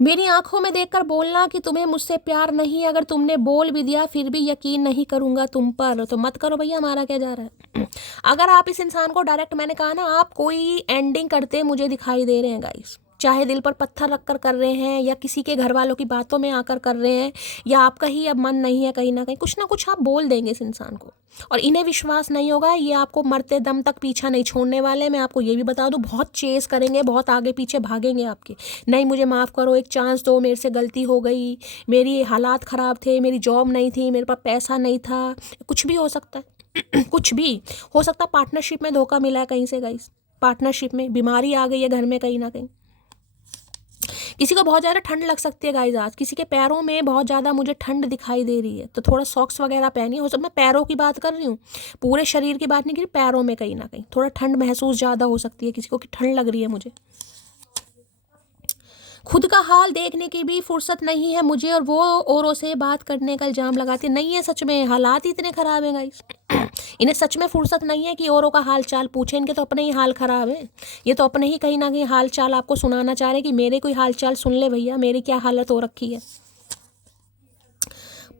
मेरी आंखों में देखकर बोलना कि तुम्हें मुझसे प्यार नहीं, अगर तुमने बोल भी दिया फिर भी यकीन नहीं करूंगा तुम पर, तो मत करो भैया, हमारा क्या जा रहा है। अगर आप इस इंसान को डायरेक्ट, मैंने कहा ना, आप कोई एंडिंग करते मुझे दिखाई दे रहे हैं गाइस, चाहे दिल पर पत्थर रखकर कर रहे हैं, या किसी के घर वालों की बातों में आकर कर रहे हैं, या आपका ही अब मन नहीं है, कहीं ना कहीं कुछ ना कुछ आप बोल देंगे इस इंसान को, और इन्हें विश्वास नहीं होगा। ये आपको मरते दम तक पीछा नहीं छोड़ने वाले। मैं आपको ये भी बता दूं, बहुत चेस करेंगे, बहुत आगे पीछे भागेंगे आपके। नहीं मुझे माफ़ करो, एक चांस दो, मेरे से गलती हो गई, मेरी हालात ख़राब थे, मेरी जॉब नहीं थी, मेरे पास पैसा नहीं था, कुछ भी हो सकता है। कुछ भी हो सकता है। पार्टनरशिप में धोखा मिला है कहीं से गाइस, पार्टनरशिप में बीमारी आ गई है घर में कहीं ना कहीं। किसी को बहुत ज़्यादा ठंड लग सकती है गाइस आज, किसी के पैरों में बहुत ज़्यादा मुझे ठंड दिखाई दे रही है, तो थोड़ा सॉक्स वगैरह पहनिए। हो सकता, मैं पैरों की बात कर रही हूँ, पूरे शरीर की बात नहीं की, पैरों में कहीं ना कहीं थोड़ा ठंड महसूस ज़्यादा हो सकती है किसी को, कि ठंड लग रही है मुझे। खुद का हाल देखने की भी फुर्सत नहीं है मुझे, और वो औरों से बात करने का इल्ज़ाम लगाते नहीं है। सच में हालात ही इतने ख़राब हैं गाइस, इन्हें सच में फुर्सत नहीं है कि औरों का हाल चाल पूछे। इनके तो अपने ही हाल ख़राब है, ये तो अपने ही कहीं ना कहीं हाल चाल आपको सुनाना चाह रहे हैं कि मेरे कोई हाल चाल सुन ले भैया, मेरी क्या हालत हो रखी है।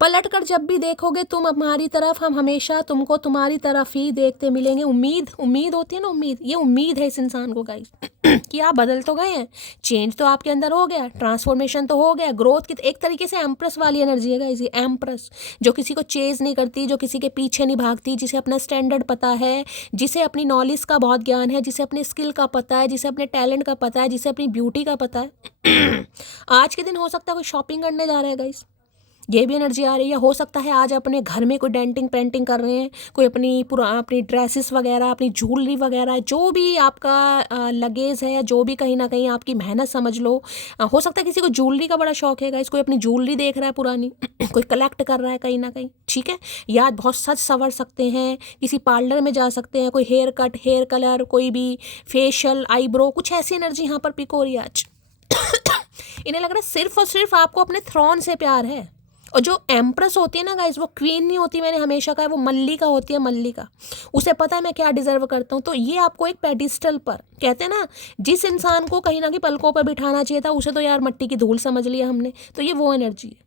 पलट कर जब भी देखोगे तुम हमारी तरफ, हम हमेशा तुमको तुम्हारी तरफ ही देखते मिलेंगे। उम्मीद, उम्मीद होती है ना, उम्मीद, ये उम्मीद है इस इंसान को गाइस, कि आप बदल तो गए हैं, चेंज तो आपके अंदर हो गया, ट्रांसफॉर्मेशन तो हो गया, ग्रोथ की एक तरीके से एम्प्रेस वाली एनर्जी है गाइस, ये एम्प्रेस, जो किसी को चेज नहीं करती, जो किसी के पीछे नहीं भागती, जिसे अपना स्टैंडर्ड पता है, जिसे अपनी नॉलेज का बहुत ज्ञान है, जिसे अपने स्किल का पता है, जिसे अपने टैलेंट का पता है, जिसे अपनी ब्यूटी का पता है। आज के दिन हो सकता है कोई शॉपिंग करने जा रहा है गाइस, ये भी एनर्जी आ रही है। हो सकता है आज अपने घर में कोई डेंटिंग पेंटिंग कर रहे हैं, कोई अपनी ड्रेसेस वगैरह, अपनी ज्वेलरी वगैरह, जो भी आपका लगेज है, जो भी कहीं ना कहीं आपकी मेहनत समझ लो। हो सकता है किसी को ज्वेलरी का बड़ा शौक है गाइस, कोई अपनी ज्वेलरी देख रहा है पुरानी, कोई कलेक्ट कर रहा है कहीं ना कहीं, ठीक है। या बहुत सच संवर सकते हैं, किसी पार्लर में जा सकते हैं, कोई हेयर कट, हेयर कलर, कोई भी फेशियल, आईब्रो, कुछ ऐसी एनर्जी यहाँ पर पिक हो रही है आज। इन्हें लग रहा है सिर्फ और सिर्फ आपको अपने थ्रोन से प्यार है। और जो एम्प्रेस होती है ना गाइस, वो क्वीन नहीं होती, मैंने हमेशा कहा, वो मल्लिका होती है, मल्लिका। उसे पता है मैं क्या डिजर्व करता हूँ, तो ये आपको एक पेडिस्टल पर, कहते हैं ना, जिस इंसान को कहीं ना कहीं पलकों पर बिठाना चाहिए था, उसे तो यार मट्टी की धूल समझ लिया हमने, तो ये वो एनर्जी है।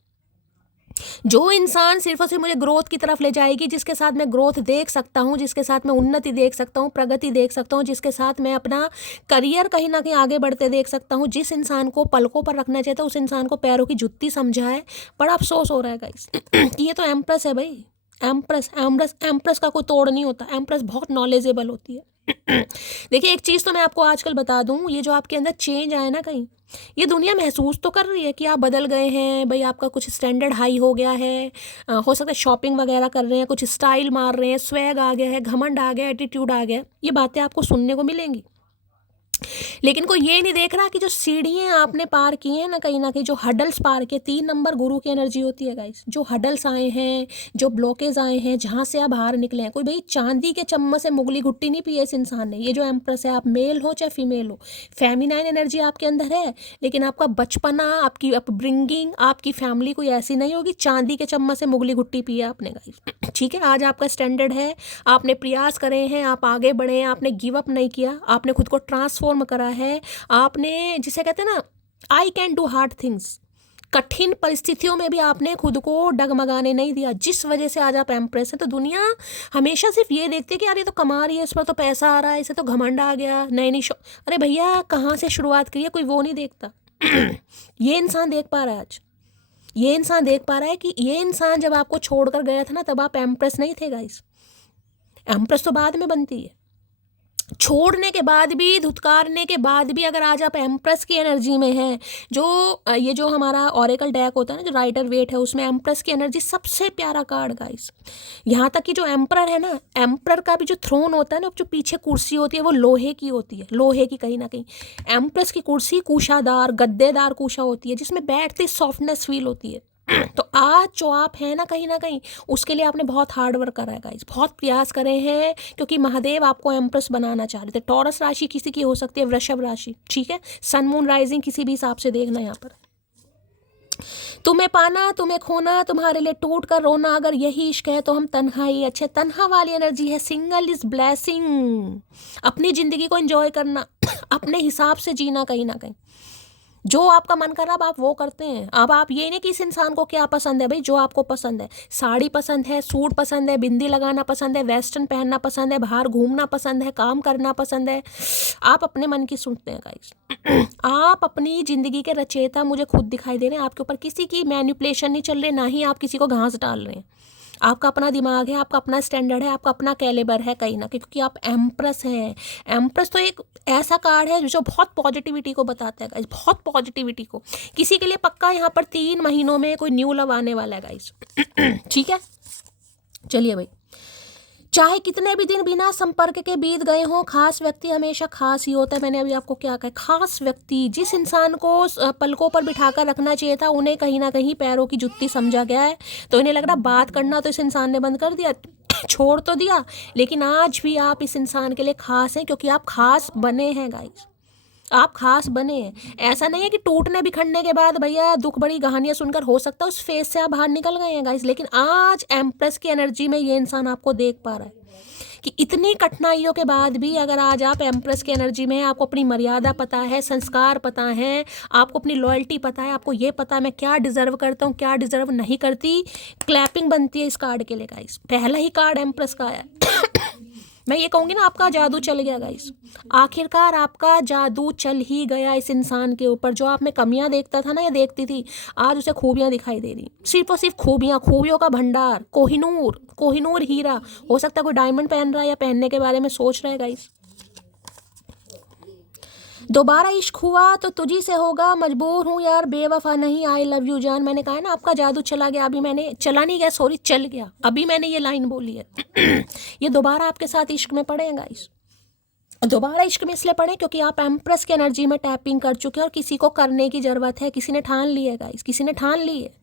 जो इंसान सिर्फ और सिर्फ मुझे ग्रोथ की तरफ ले जाएगी, जिसके साथ मैं ग्रोथ देख सकता हूँ, जिसके साथ मैं उन्नति देख सकता हूँ, प्रगति देख सकता हूँ, जिसके साथ मैं अपना करियर कहीं ना कहीं आगे बढ़ते देख सकता हूँ, जिस इंसान को पलकों पर रखना चाहिए था, उस इंसान को पैरों की जुत्ती समझा है। बड़ा अफसोस हो रहा है गाइस कि ये तो एम्प्रेस है भाई, एम्प्रेस, एम्प्रेस, एम्प्रेस का कोई तोड़ नहीं होता, एम्प्रेस बहुत नॉलेजेबल होती है। देखिए एक चीज़ तो मैं आपको आजकल बता दूं, ये जो आपके अंदर चेंज आया ना कहीं, ये दुनिया महसूस तो कर रही है कि आप बदल गए हैं भाई, आपका कुछ स्टैंडर्ड हाई हो गया है। हो सकता है शॉपिंग वगैरह कर रहे हैं, कुछ स्टाइल मार रहे हैं, स्वैग आ गया है, घमंड आ गया, एटीट्यूड आ गया, ये बातें आपको सुनने को मिलेंगी। लेकिन कोई ये नहीं देख रहा कि जो सीढ़ियाँ आपने पार की हैं ना कहीं जो हडल्स पार किए, 3 नंबर गुरु की एनर्जी होती है गाइस। जो हडल्स आए हैं, जो ब्लॉकेज आए हैं, जहाँ से आप बाहर निकले हैं, कोई भाई चांदी के चम्मच से मुगली घुट्टी नहीं पी है इस इंसान ने। ये जो एम्प्रेस है, आप मेल हो चाहे फीमेल हो, फेमिनाइन एनर्जी आपके अंदर है, लेकिन आपका बचपना, आपकी अपब्रिंगिंग, आपकी फैमिली कोई ऐसी नहीं होगी चांदी के चम्मच से मुगली घुट्टी पी है आपने गाइस। ठीक है, आज आपका स्टैंडर्ड है, आपने प्रयास करे हैं, आप आगे बढ़े हैं, आपने गिव अप नहीं किया, आपने खुद को ट्रांसफॉर्म करा है, आपने जिसे कहते हैं ना I can do hard things, कठिन परिस्थितियों में भी आपने खुद को डगमगाने नहीं दिया, जिस वजह से आज आप एम्प्रेस हैं। तो दुनिया हमेशा सिर्फ ये देखती है कि यार ये तो कमा रही है, इस पर तो पैसा आ रहा है, इसे तो घमंड आ गया, नई नई शो। अरे भैया कहाँ से शुरुआत करी है, कोई वो नहीं देखता। ये इंसान देख पा रहा है आज, ये इंसान देख पा रहा है कि ये इंसान जब आपको छोड़कर गया था ना, तब आप एम्प्रेस नहीं थे गाइस। एम्प्रेस तो बाद में बनती है, छोड़ने के बाद भी, धुतकारने के बाद भी अगर आज आप एम्प्रेस की एनर्जी में हैं, जो ये जो हमारा ऑरेकल डेक होता है ना, जो राइटर वेट है, उसमें एम्प्रेस की एनर्जी सबसे प्यारा कार्ड गाइस। यहाँ तक कि जो एम्परर है ना, एम्परर का भी जो थ्रोन होता है ना, जो पीछे कुर्सी होती है, वो लोहे की होती है, लोहे की कहीं ना कहीं। एम्प्रेस की कुर्सी कुशादार, गद्देदार कुशा होती है, जिसमें बैठते सॉफ्टनेस फील होती है। तो आज जो आप हैं ना कहीं उसके लिए आपने बहुत हार्ड वर्क करा है गाइस, बहुत प्रयास करे हैं, क्योंकि महादेव आपको एम्प्रेस बनाना चाह रहे थे। टॉरस राशि किसी की हो सकती है, वृषभ राशि, ठीक है, सन मून राइजिंग किसी भी हिसाब से देखना। यहाँ पर तुम्हें पाना, तुम्हें खोना, तुम्हारे लिए टूट कर रोना, अगर यही इश्क है तो हम तन्हाई, अच्छे तन्हा वाली एनर्जी है। सिंगल इज ब्लेसिंग, अपनी जिंदगी को एंजॉय करना, अपने हिसाब से जीना, कहीं ना कहीं जो आपका मन कर रहा है अब आप वो करते हैं। अब आप ये नहीं कि इस इंसान को क्या पसंद है, भाई जो आपको पसंद है, साड़ी पसंद है, सूट पसंद है, बिंदी लगाना पसंद है, वेस्टर्न पहनना पसंद है, बाहर घूमना पसंद है, काम करना पसंद है, आप अपने मन की सुनते हैं गाइस। आप अपनी ज़िंदगी के रचयिता मुझे खुद दिखाई दे रहे हैं, आपके ऊपर किसी की मैनिपुलेशन नहीं चल रही, ना ही आप किसी को घास डाल रहे हैं। आपका अपना दिमाग है, आपका अपना स्टैंडर्ड है, आपका अपना कैलिबर है कहीं ना कहीं, क्योंकि आप एम्प्रेस हैं। एम्प्रेस तो एक ऐसा कार्ड है जो बहुत पॉजिटिविटी को बताता है गाइस, बहुत पॉजिटिविटी को। किसी के लिए पक्का यहाँ पर 3 महीनों में कोई न्यू लव आने वाला है गाइस। ठीक है, चलिए भाई, चाहे कितने भी दिन बिना संपर्क के बीत गए हों, खास व्यक्ति हमेशा खास ही होता है। मैंने अभी आपको क्या कहा, खास व्यक्ति, जिस इंसान को पलकों पर बिठाकर रखना चाहिए था, उन्हें कहीं ना कहीं पैरों की जुत्ती समझा गया है। तो इन्हें लग रहा बात करना तो इस इंसान ने बंद कर दिया, छोड़ तो दिया, लेकिन आज भी आप इस इंसान के लिए खास हैं, क्योंकि आप खास बने हैं गाइस, आप खास बने हैं। ऐसा नहीं है कि टूटने बिखरने के बाद भैया दुख भरी कहानियां सुनकर हो सकता है उस फेज से आप बाहर निकल गए हैं गाइस, लेकिन आज एम्प्रेस की एनर्जी में ये इंसान आपको देख पा रहा है कि इतनी कठिनाइयों के बाद भी अगर आज आप एम्प्रेस की एनर्जी में हैं, आपको अपनी मर्यादा पता है, संस्कार पता है, आपको अपनी लॉयल्टी पता है, आपको ये पता है मैं क्या डिजर्व करता हूँ, क्या डिजर्व नहीं करती, क्लैपिंग बनती है इस कार्ड के लिए गाइस। पहला ही कार्ड एम्प्रेस का है। मैं ये कहूँगी ना, आपका जादू चल गया गाइस, आखिरकार आपका जादू चल ही गया इस इंसान के ऊपर। जो आप में कमियां देखता था ना या देखती थी, आज उसे खूबियां दिखाई दे रही, सिर्फ और सिर्फ खूबियां, खूबियों का भंडार, कोहिनूर, कोहिनूर हीरा। हो सकता है कोई डायमंड पहन रहा है या पहनने के बारे में सोच रहा है गाइस। दोबारा इश्क हुआ तो तुझी से होगा, मजबूर हूँ यार बेवफा नहीं, आई लव यू जान। मैंने कहा है ना, आपका जादू चला गया, अभी मैंने चला नहीं गया, सॉरी चल गया, अभी मैंने ये लाइन बोली है। ये दोबारा आपके साथ इश्क में पड़े हैं गाइस। दोबारा इश्क में इसलिए पड़े क्योंकि आप एम्प्रेस की एनर्जी में टैपिंग कर चुके हैं और किसी को करने की ज़रूरत है। किसी ने ठान ली है गाइस, किसी ने ठान ली है।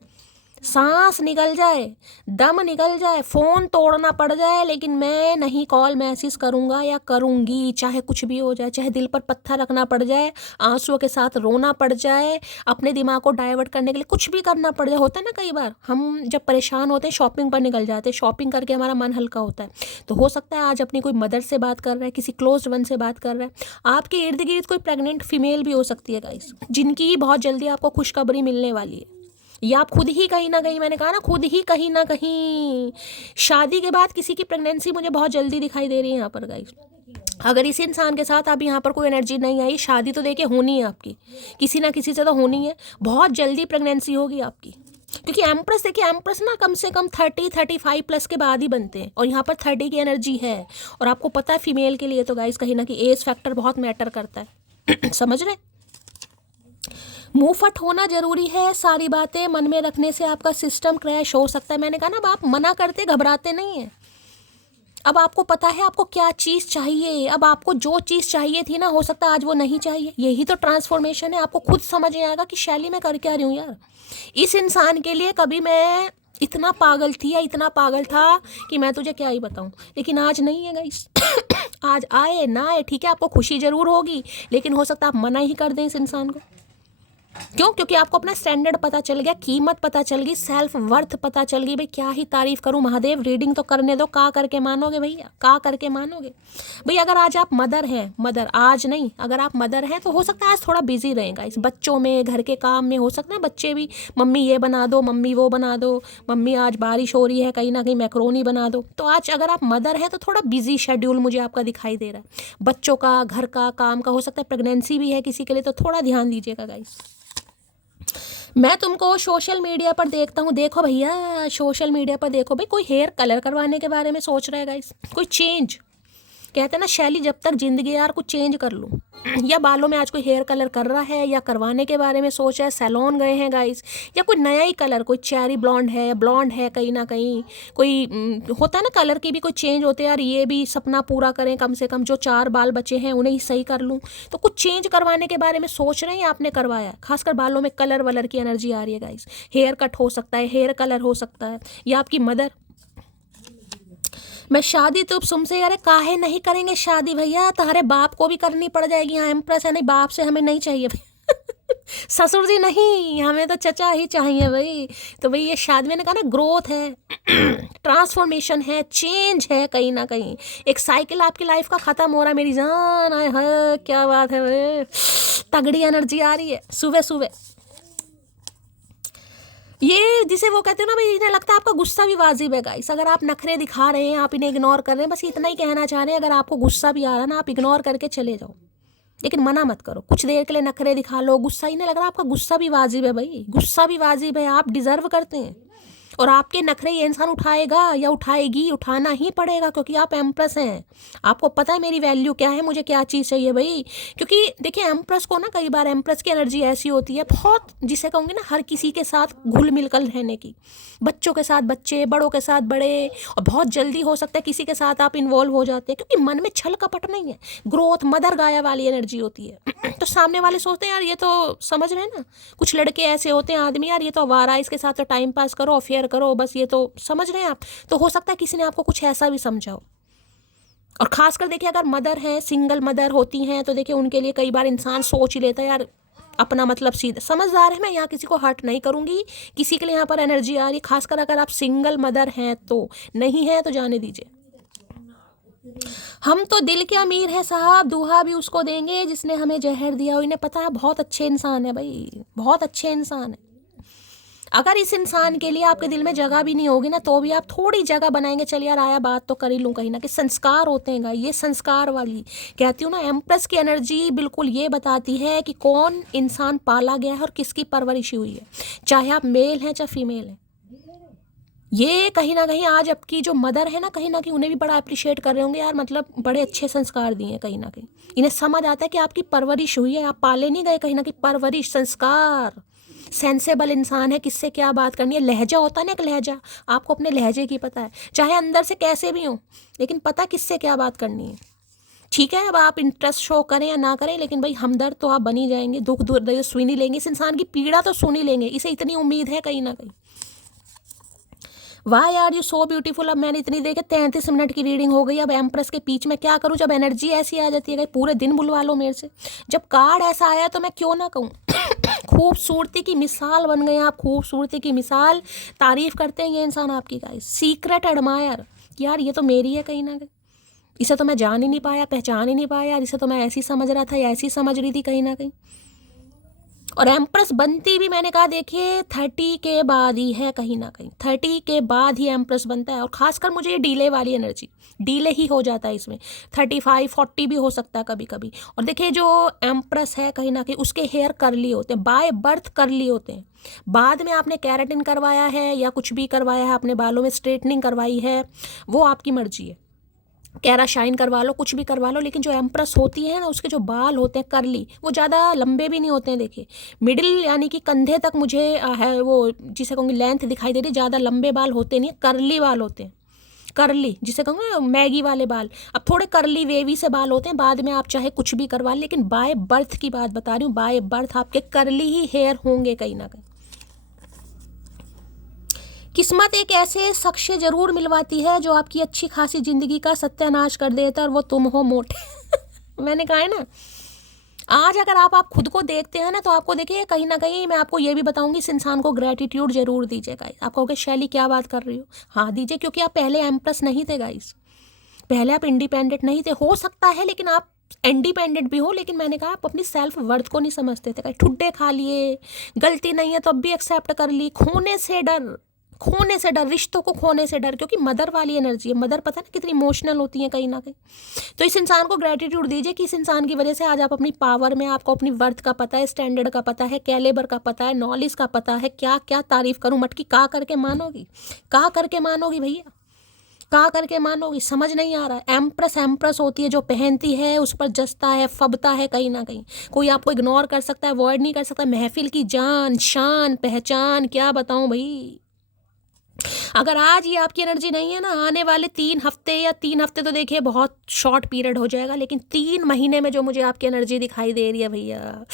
सांस निकल जाए, दम निकल जाए, फ़ोन तोड़ना पड़ जाए, लेकिन मैं नहीं कॉल मैसेज करूँगा या करूँगी, चाहे कुछ भी हो जाए, चाहे दिल पर पत्थर रखना पड़ जाए, आंसुओं के साथ रोना पड़ जाए, अपने दिमाग को डाइवर्ट करने के लिए कुछ भी करना पड़ जाए। होता है ना, कई बार हम जब परेशान होते हैं शॉपिंग पर निकल जाते हैं, शॉपिंग करके हमारा मन हल्का होता है। तो हो सकता है आज अपनी कोई मदर से बात कर रहा है, किसी क्लोज वन से बात कर रहा है, आपके इर्द गिर्द कोई प्रेग्नेंट फीमेल भी हो सकती है गाइस, जिनकी बहुत जल्दी आपको खुशखबरी मिलने वाली है। या आप खुद ही कहीं ना कहीं, मैंने कहा ना, खुद ही कहीं ना कहीं शादी के बाद किसी की प्रेगनेंसी मुझे बहुत जल्दी दिखाई दे रही है यहाँ पर गाइस। अगर इस इंसान के साथ अभी यहाँ पर कोई एनर्जी नहीं आई, शादी तो देखिए होनी है आपकी, किसी ना किसी से तो होनी है, बहुत जल्दी प्रेगनेंसी होगी आपकी। क्योंकि एम्प्रेस देखिए, एम्प्रेस ना कम से कम 30-35 प्लस के बाद ही बनते हैं, और यहाँ पर 30 की एनर्जी है। और आपको पता है फीमेल के लिए तो गाइस कहीं ना कहीं एज फैक्टर बहुत मैटर करता है। समझ रहे, मुंह फट होना जरूरी है, सारी बातें मन में रखने से आपका सिस्टम क्रैश हो सकता है। मैंने कहा ना, आप मना करते घबराते नहीं हैं, अब आपको पता है आपको क्या चीज़ चाहिए। अब आपको जो चीज़ चाहिए थी ना, हो सकता है आज वो नहीं चाहिए। यही तो ट्रांसफॉर्मेशन है। आपको खुद समझ में आएगा कि शैली मैं कर क्या रही हूँ यार। इस इंसान के लिए कभी मैं इतना पागल थी या इतना पागल था कि मैं तुझे क्या ही बताऊं, लेकिन आज नहीं है गाइस। आज आए ना आए ठीक है, आपको खुशी ज़रूर होगी, लेकिन हो सकता है आप मना ही कर दें इस इंसान को। क्यों? क्योंकि आपको अपना स्टैंडर्ड पता चल गया, कीमत पता चल गई, सेल्फ वर्थ पता चल गई। भाई क्या ही तारीफ करूं महादेव, रीडिंग तो करने दो। का करके मानोगे भैया, का करके मानोगे भाई। अगर आज आप मदर हैं, मदर आज नहीं, अगर आप मदर हैं तो हो सकता है आज थोड़ा बिजी रहेगा इस बच्चों में, घर के काम में। हो सकता है बच्चे भी मम्मी ये बना दो, मम्मी वो बना दो, मम्मी आज बारिश हो रही है, कहीं ना कहीं मैक्रोनी बना दो। तो आज अगर आप मदर हैं तो थोड़ा बिजी शेड्यूल मुझे आपका दिखाई दे रहा है, बच्चों का, घर का, काम का। हो सकता है प्रेगनेंसी भी है किसी के लिए, तो थोड़ा ध्यान दीजिएगा गाइस। मैं तुमको सोशल मीडिया पर देखता हूँ, देखो भैया सोशल मीडिया पर देखो भाई, कोई हेयर कलर करवाने के बारे में सोच रहा है गाइस, कोई चेंज। कहते हैं ना शैली जब तक जिंदगी यार कुछ चेंज कर लूँ। या बालों में आज कोई हेयर कलर कर रहा है या करवाने के बारे में सोच रहा है, सैलून गए हैं गाइस, या कोई नया ही कलर, कोई चेरी ब्लॉन्ड है कहीं ना कहीं। कोई होता है ना कलर की भी कोई चेंज होते हैं यार, ये भी सपना पूरा करें कम से कम, जो 4 बाल बचे हैं उन्हें ही सही कर लूँ। तो कुछ चेंज करवाने के बारे में सोच रहे हैं, आपने करवाया। खासकर बालों में कलर वलर की एनर्जी आ रही है गाइस। हेयर कट हो सकता है, हेयर कलर हो सकता है, या आपकी मदर। मैं शादी तो तुमसे, अरे काहे नहीं करेंगे शादी भैया, तुम्हारे बाप को भी करनी पड़ जाएगी। यहाँ एम्प्रेस है, नहीं बाप से हमें नहीं चाहिए ससुर जी नहीं, हमें तो चचा ही चाहिए भाई। तो भाई ये शादी, मैंने कहा ना ग्रोथ है, ट्रांसफॉर्मेशन है, चेंज है कहीं ना कहीं। एक साइकिल आपकी लाइफ का खत्म हो रहा है मेरी जान। आए है क्या बात है भाई, तगड़ी एनर्जी आ रही है सुबह सुबह। ये जिसे वो कहते हैं ना भाई, इन्हें लगता है आपका गुस्सा भी वाजिब है गाइस। अगर आप नखरे दिखा रहे हैं, आप इन्हें इग्नोर कर रहे हैं, बस इतना ही कहना चाह रहे हैं। अगर आपको गुस्सा भी आ रहा है ना, आप इग्नोर करके चले जाओ, लेकिन मना मत करो। कुछ देर के लिए नखरे दिखा लो, गुस्सा ही नहीं लग रहा, आपका गुस्सा भी वाजिब है भाई, गुस्सा भी वाजिब है, आप डिजर्व करते हैं। और आपके नखरे ये इंसान उठाएगा या उठाएगी, उठाना ही पड़ेगा, क्योंकि आप एम्प्रेस हैं। आपको पता है मेरी वैल्यू क्या है, मुझे क्या चीज़ चाहिए भाई। क्योंकि देखिए एम्प्रेस को ना, कई बार एम्प्रेस की एनर्जी ऐसी होती है बहुत, जिसे कहूँगी ना हर किसी के साथ घुल मिल कर रहने की, बच्चों के साथ बच्चे, बड़ों के साथ बड़े, और बहुत जल्दी हो सकता है किसी के साथ आप इन्वॉल्व हो जाते हैं, क्योंकि मन में छल कपट नहीं है। ग्रोथ मदर गाया वाली एनर्जी होती है। तो सामने वाले सोचते हैं यार ये तो, समझ रहे हैं ना, कुछ लड़के ऐसे होते हैं आदमी, यार ये तो आवारा, इसके साथ तो टाइम पास करो, अफेयर करो बस, ये तो समझ रहे हैं आप। तो हो सकता है किसी ने आपको कुछ ऐसा भी समझाओ। और खासकर देखिए अगर मदर है, सिंगल मदर होती हैं, तो देखिए उनके लिए कई बार इंसान सोच ही लेता है यार अपना मतलब सीधा। समझदार है, मैं यहाँ किसी को हर्ट नहीं करूँगी, किसी के लिए यहाँ पर एनर्जी आ रही। खासकर अगर आप सिंगल मदर हैं, तो नहीं है तो जाने दीजिए। हम तो दिल के अमीर हैं साहब, दूहा भी उसको देंगे जिसने हमें जहर दिया हो। इन्हें पता है बहुत अच्छे इंसान है भाई, बहुत अच्छे इंसान है। अगर इस इंसान के लिए आपके दिल में जगह भी नहीं होगी ना, तो भी आप थोड़ी जगह बनाएंगे, चलिए यार आया बात तो कर ही लूँ कहीं ना। कि संस्कार होते हैं, ये संस्कार वाली कहती हूँ ना, एम्प्रेस की एनर्जी बिल्कुल ये बताती है कि कौन इंसान पाला गया है और किसकी परवरिश हुई है, चाहे आप मेल हैं चाहे फीमेल हैं। ये कहीं ना कहीं आज आपकी जो मदर है ना, कहीं ना कहीं उन्हें भी बड़ा अप्रिशिएट कर रहे होंगे यार, मतलब बड़े अच्छे संस्कार दिए हैं कहीं ना कहीं। इन्हें समझ आता है कि आपकी परवरिश हुई है, आप पाले नहीं गए, कहीं ना कहीं परवरिश, संस्कार, सेंसेबल इंसान है, किससे क्या बात करनी है। लहजा होता है ना, एक लहजा, आपको अपने लहजे की पता है, चाहे अंदर से कैसे भी हो, लेकिन पता किससे क्या बात करनी है। ठीक है, अब आप इंटरेस्ट शो करें या ना करें, लेकिन भाई हमदर्द तो आप बन ही जाएंगे, दुख दर्द सुन ही लेंगे, इस इंसान की पीड़ा तो सुन ही लेंगे, इसे इतनी उम्मीद है कहीं ना कहीं। वाह यार यू सो ब्यूटीफुल। अब मैंने इतनी देर के 33 मिनट की रीडिंग हो गई। अब एम्प्रेस के बीच में क्या करूं, जब एनर्जी ऐसी आ जाती है, पूरे दिन बुलवा लो मेरे से। जब कार्ड ऐसा आया तो मैं क्यों ना कहूँ। खूबसूरती की मिसाल बन गए आप, खूबसूरती की मिसाल। तारीफ करते हैं ये इंसान आपकी गाइस, सीक्रेट एडमायर। यार ये तो मेरी है कहीं ना कहीं, इसे तो मैं जान ही नहीं पाया, पहचान ही नहीं पाया यार, इसे तो मैं ऐसी समझ रहा था या ऐसी समझ रही थी कहीं ना कहीं। और एम्प्रेस बनती भी मैंने कहा देखिए 30 के बाद ही है कहीं ना कहीं, 30 के बाद ही एम्प्रेस बनता है। और खासकर मुझे ये डीले वाली एनर्जी, डीले ही हो जाता है इसमें, 35 40 भी हो सकता है कभी कभी। और देखिए जो एम्प्रेस है कहीं ना कहीं उसके हेयर करली होते हैं, बाय बर्थ करली होते हैं। बाद में आपने कैरेटिन करवाया है या कुछ भी करवाया है, आपने बालों में स्ट्रेटनिंग करवाई है, वो आपकी मर्जी है, कैरा शाइन करवा लो, कुछ भी करवा लो। लेकिन जो एम्प्रेस होती है ना, उसके जो बाल होते हैं करली, वो ज़्यादा लंबे भी नहीं होते हैं। देखिए मिडिल यानी कि कंधे तक मुझे है वो, जिसे कहूँगी लेंथ दिखाई दे रही, ज़्यादा लंबे बाल होते नहीं, करली बाल होते हैं। करली, जिसे कहूँगा ना मैगी वाले बाल, अब थोड़े करली वेवी से बाल होते हैं, बाद में आप चाहे कुछ भी करवा लें, लेकिन बाय बर्थ की बात बता रही हूँ, बाय बर्थ आपके करली ही हेयर होंगे कहीं ना कहीं। किस्मत एक ऐसे शख्स से जरूर मिलवाती है जो आपकी अच्छी खासी जिंदगी का सत्यानाश कर देता है, और वो तुम हो मोटे। मैंने कहा है ना, आज अगर आप खुद को देखते हैं ना, तो आपको देखिए कहीं ना कहीं मैं आपको ये भी बताऊंगी, इस इंसान को ग्रेटिट्यूड जरूर दीजिए गाइस। आप कहोगे शैली क्या बात कर रही हो, हाँ दीजिए, क्योंकि आप पहले एम्प्रेस नहीं थे गाइस, पहले आप इंडिपेंडेंट नहीं थे। हो सकता है लेकिन आप इंडिपेंडेंट भी हो, लेकिन मैंने कहा आप अपनी सेल्फ वर्थ को नहीं समझते थे। कहीं ठुड्डे खा लिए, गलती नहीं है तो अब भी एक्सेप्ट कर ली, खोने से डर, खोने से डर, रिश्तों को खोने से डर, क्योंकि मदर वाली एनर्जी है। मदर पता ना कितनी इमोशनल होती है कहीं ना कहीं। तो इस इंसान को ग्रेटिट्यूड दीजिए कि इस इंसान की वजह से आज आप अपनी पावर में, आपको अपनी वर्थ का पता है, स्टैंडर्ड का पता है, कैलेबर का पता है, नॉलेज का पता है। क्या क्या तारीफ करूं, मटकी का करके मानोगी, का करके मानोगी भैया, का करके मानोगी, समझ नहीं आ रहा है। एम्प्रेस एम्प्रेस होती है, जो पहनती है उस पर जचता है, फबता है कहीं ना कहीं। कोई आपको इग्नोर कर सकता है, अवॉइड नहीं कर सकता। महफिल की जान, शान, पहचान, क्या बताऊं भाई। अगर आज ये आपकी एनर्जी नहीं है ना, आने वाले 3 हफ्ते, या 3 हफ्ते तो देखिए बहुत शॉर्ट पीरियड हो जाएगा, लेकिन 3 महीने में जो मुझे आपकी एनर्जी दिखाई दे रही है भैया,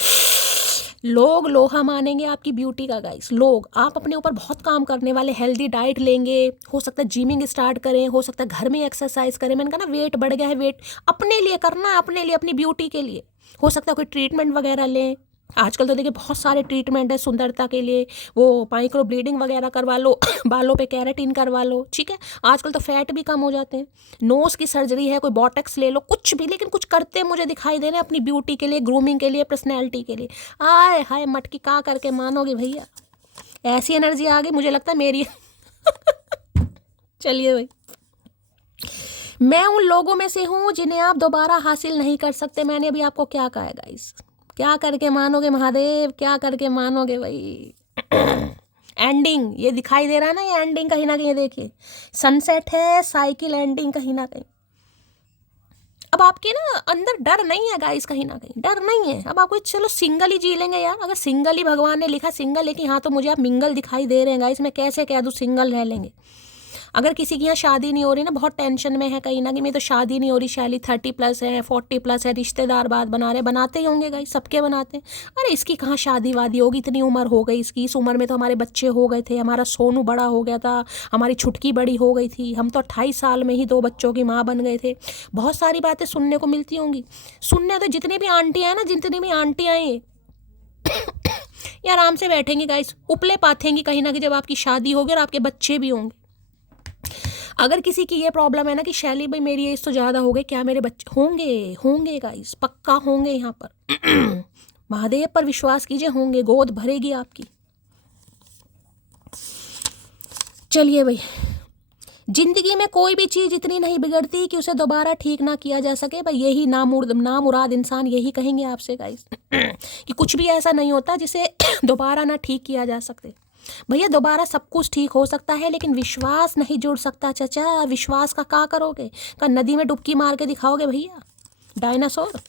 लोग लोहा मानेंगे आपकी ब्यूटी का गाइस। लोग, आप अपने ऊपर बहुत काम करने वाले, हेल्दी डाइट लेंगे, हो सकता है जिमिंग स्टार्ट करें, हो सकता है घर में एक्सरसाइज करें। मैंने कहा ना वेट बढ़ गया है, वेट अपने लिए करना है, अपने लिए, अपनी ब्यूटी के लिए। हो सकता है कोई ट्रीटमेंट वगैरह लें, आजकल तो देखिए बहुत सारे ट्रीटमेंट है सुंदरता के लिए, वो माइक्रो ब्लीडिंग वगैरह करवा लो, बालों पे केराटिन करवा लो, ठीक है। आजकल तो फैट भी कम हो जाते हैं, नोज की सर्जरी है, कोई बॉटेक्स ले लो, कुछ भी, लेकिन कुछ करते मुझे दिखाई दे रहे हैं अपनी ब्यूटी के लिए, ग्रूमिंग के लिए, पर्सनैलिटी के लिए। आय हाय मटकी का करके मानोगे भैया, ऐसी एनर्जी आ गई, मुझे लगता है मेरी। चलिए भाई, मैं उन लोगों में से हूँ जिन्हें आप दोबारा हासिल नहीं कर सकते। मैंने अभी आपको क्या कहा है गाइस, क्या करके मानोगे महादेव, क्या करके मानोगे भाई। एंडिंग ये दिखाई दे रहा है ना, ये एंडिंग कहीं ना कहीं देखिए, सनसेट है, साइकिल एंडिंग कहीं ना कहीं। अब आपके ना अंदर डर नहीं है गाइस, कहीं ना कहीं डर नहीं है। अब आपको चलो सिंगल ही जी लेंगे यार, अगर सिंगल ही भगवान ने लिखा सिंगल, लेकिन हाँ तो मुझे आप मिंगल दिखाई दे रहे हैं गाइस, मैं कैसे कह दूँ सिंगल रह लेंगे। अगर किसी की यहाँ शादी नहीं हो रही ना, बहुत टेंशन में है कहीं ना कहीं, मेरी तो शादी नहीं हो रही, शैली 30+ है, 40+ है, रिश्तेदार बात बना रहे, बनाते ही होंगे गाइस, सबके बनाते हैं। अरे इसकी कहाँ शादी वादी होगी, इतनी उम्र हो गई इसकी, इस उम्र में तो हमारे बच्चे हो गए थे, हमारा सोनू बड़ा हो गया था, हमारी छुटकी बड़ी हो गई थी, हम तो 28 साल में ही 2 बच्चों की माँ बन गए थे। बहुत सारी बातें सुनने को मिलती होंगी। सुनने तो जितनी भी आंटियाँ हैं ना, जितनी भी आंटियाँ हैं ये आराम से बैठेंगी गाइस, उपले पाथेंगी कहीं ना कहीं, जब आपकी शादी होगी और आपके बच्चे भी होंगे। अगर किसी की ये प्रॉब्लम है ना कि शैली भाई मेरी एज तो ज़्यादा हो गई, क्या मेरे बच्चे होंगे, होंगे गाइस, पक्का होंगे यहाँ पर। महादेव पर विश्वास कीजिए, होंगे, गोद भरेगी आपकी। चलिए भाई, जिंदगी में कोई भी चीज़ इतनी नहीं बिगड़ती कि उसे दोबारा ठीक ना किया जा सके भाई। यही नामुराद इंसान यही कहेंगे आपसे गाइस, कि कुछ भी ऐसा नहीं होता जिसे दोबारा ना ठीक किया जा सकते। भैया दोबारा सब कुछ ठीक हो सकता है, लेकिन विश्वास नहीं जुड़ सकता चाचा। विश्वास का क्या करोगे, का नदी में डुबकी मार के दिखाओगे भैया, डायनासोर।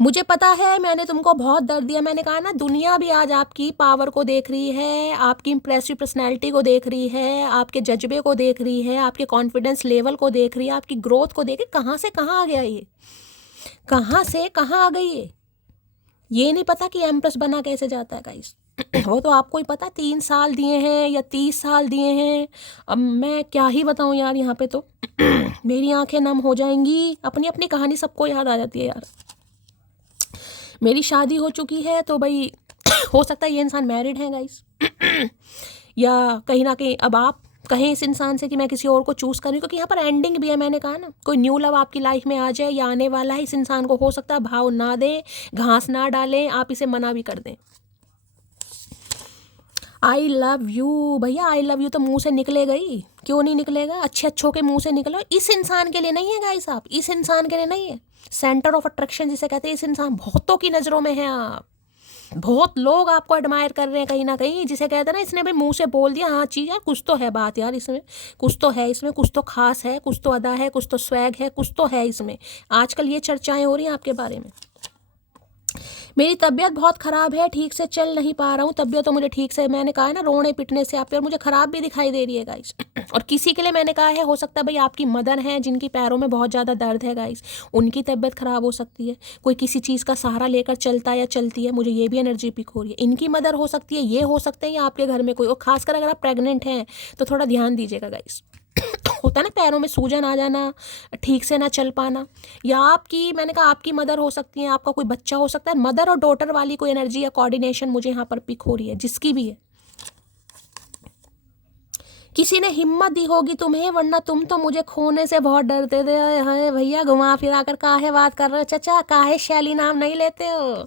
मुझे पता है मैंने तुमको बहुत दर्द दिया। मैंने कहा ना, दुनिया भी आज आपकी पावर को देख रही है, आपकी इंप्रेसिव पर्सनैलिटी को देख रही है, आपके जज्बे को देख रही है, आपके कॉन्फिडेंस लेवल को देख रही है, आपकी ग्रोथ को देख, कहाँ से कहाँ आ गया ये, कहाँ से कहाँ आ गई ये नहीं पता कि एम्प्रेस बना कैसे जाता है गाइस। वो तो आपको ही पता, 3 साल दिए हैं या 30 साल दिए हैं। अब मैं क्या ही बताऊं यार, यहाँ पे तो मेरी आंखें नम हो जाएंगी। अपनी अपनी कहानी सबको याद आ जाती है यार। मेरी शादी हो चुकी है तो भाई हो सकता है ये इंसान मैरिड है गाइस, या कहीं ना कहीं अब आप कहें इस इंसान से कि मैं किसी और को चूज़ करूँ, क्योंकि यहाँ पर एंडिंग भी है। मैंने कहा ना, कोई न्यू लव आपकी लाइफ में आ जाए या आने वाला है, इस इंसान को हो सकता है भाव ना दें, घास ना डालें, आप इसे मना भी कर दें। आई लव यू भैया, आई लव यू तो मुंह से निकलेगा ही, क्यों नहीं निकलेगा, अच्छे अच्छों के मुंह से निकलो। इस इंसान के लिए नहीं है गाइस, आप इस इंसान के लिए नहीं है। सेंटर ऑफ अट्रैक्शन जिसे कहते हैं, इस इंसान बहुतों की नज़रों में है आप। बहुत लोग आपको एडमायर कर रहे हैं कहीं ना कहीं, जिसे कहते हैं ना इसने भाई मुंह से बोल दिया, हाँ चीज़ यार कुछ तो है बात यार, इसमें कुछ तो है, इसमें कुछ तो खास है, कुछ तो अदा है, कुछ तो स्वैग है, कुछ तो है इसमें। आजकल ये चर्चाएं हो रही हैं आपके बारे में। मेरी तबीयत बहुत ख़राब है, ठीक से चल नहीं पा रहा हूँ, तबीयत तो मुझे ठीक से, मैंने कहा है ना, रोने पिटने से आपकी, और मुझे ख़राब भी दिखाई दे रही है गाइस। और किसी के लिए मैंने कहा है, हो सकता है भाई आपकी मदर हैं जिनकी पैरों में बहुत ज़्यादा दर्द है गाइस, उनकी तबीयत ख़राब हो सकती है। कोई किसी चीज़ का सहारा लेकर चलता है या चलती है, मुझे ये भी एनर्जी पिक हो रही है, इनकी मदर हो सकती है, ये हो सकते हैं, या आपके घर में कोई, और खासकर अगर आप प्रेग्नेंट हैं तो थोड़ा ध्यान दीजिएगा गाइस। होता है ना पैरों में सूजन आ जाना, ठीक से ना चल पाना, या आपकी, मैंने कहा आपकी मदर हो सकती है, आपका कोई बच्चा हो सकता है, मदर और डॉटर वाली कोई एनर्जी या कोऑर्डिनेशन मुझे यहाँ पर पिक हो रही है, जिसकी भी है। किसी ने हिम्मत दी होगी तुम्हें, वरना तुम तो मुझे खोने से बहुत डरते थे। हाय भैया, घुमा फिरा कर काहे बात कर रहे हो चचा, काहे शैली नाम नहीं लेते हो।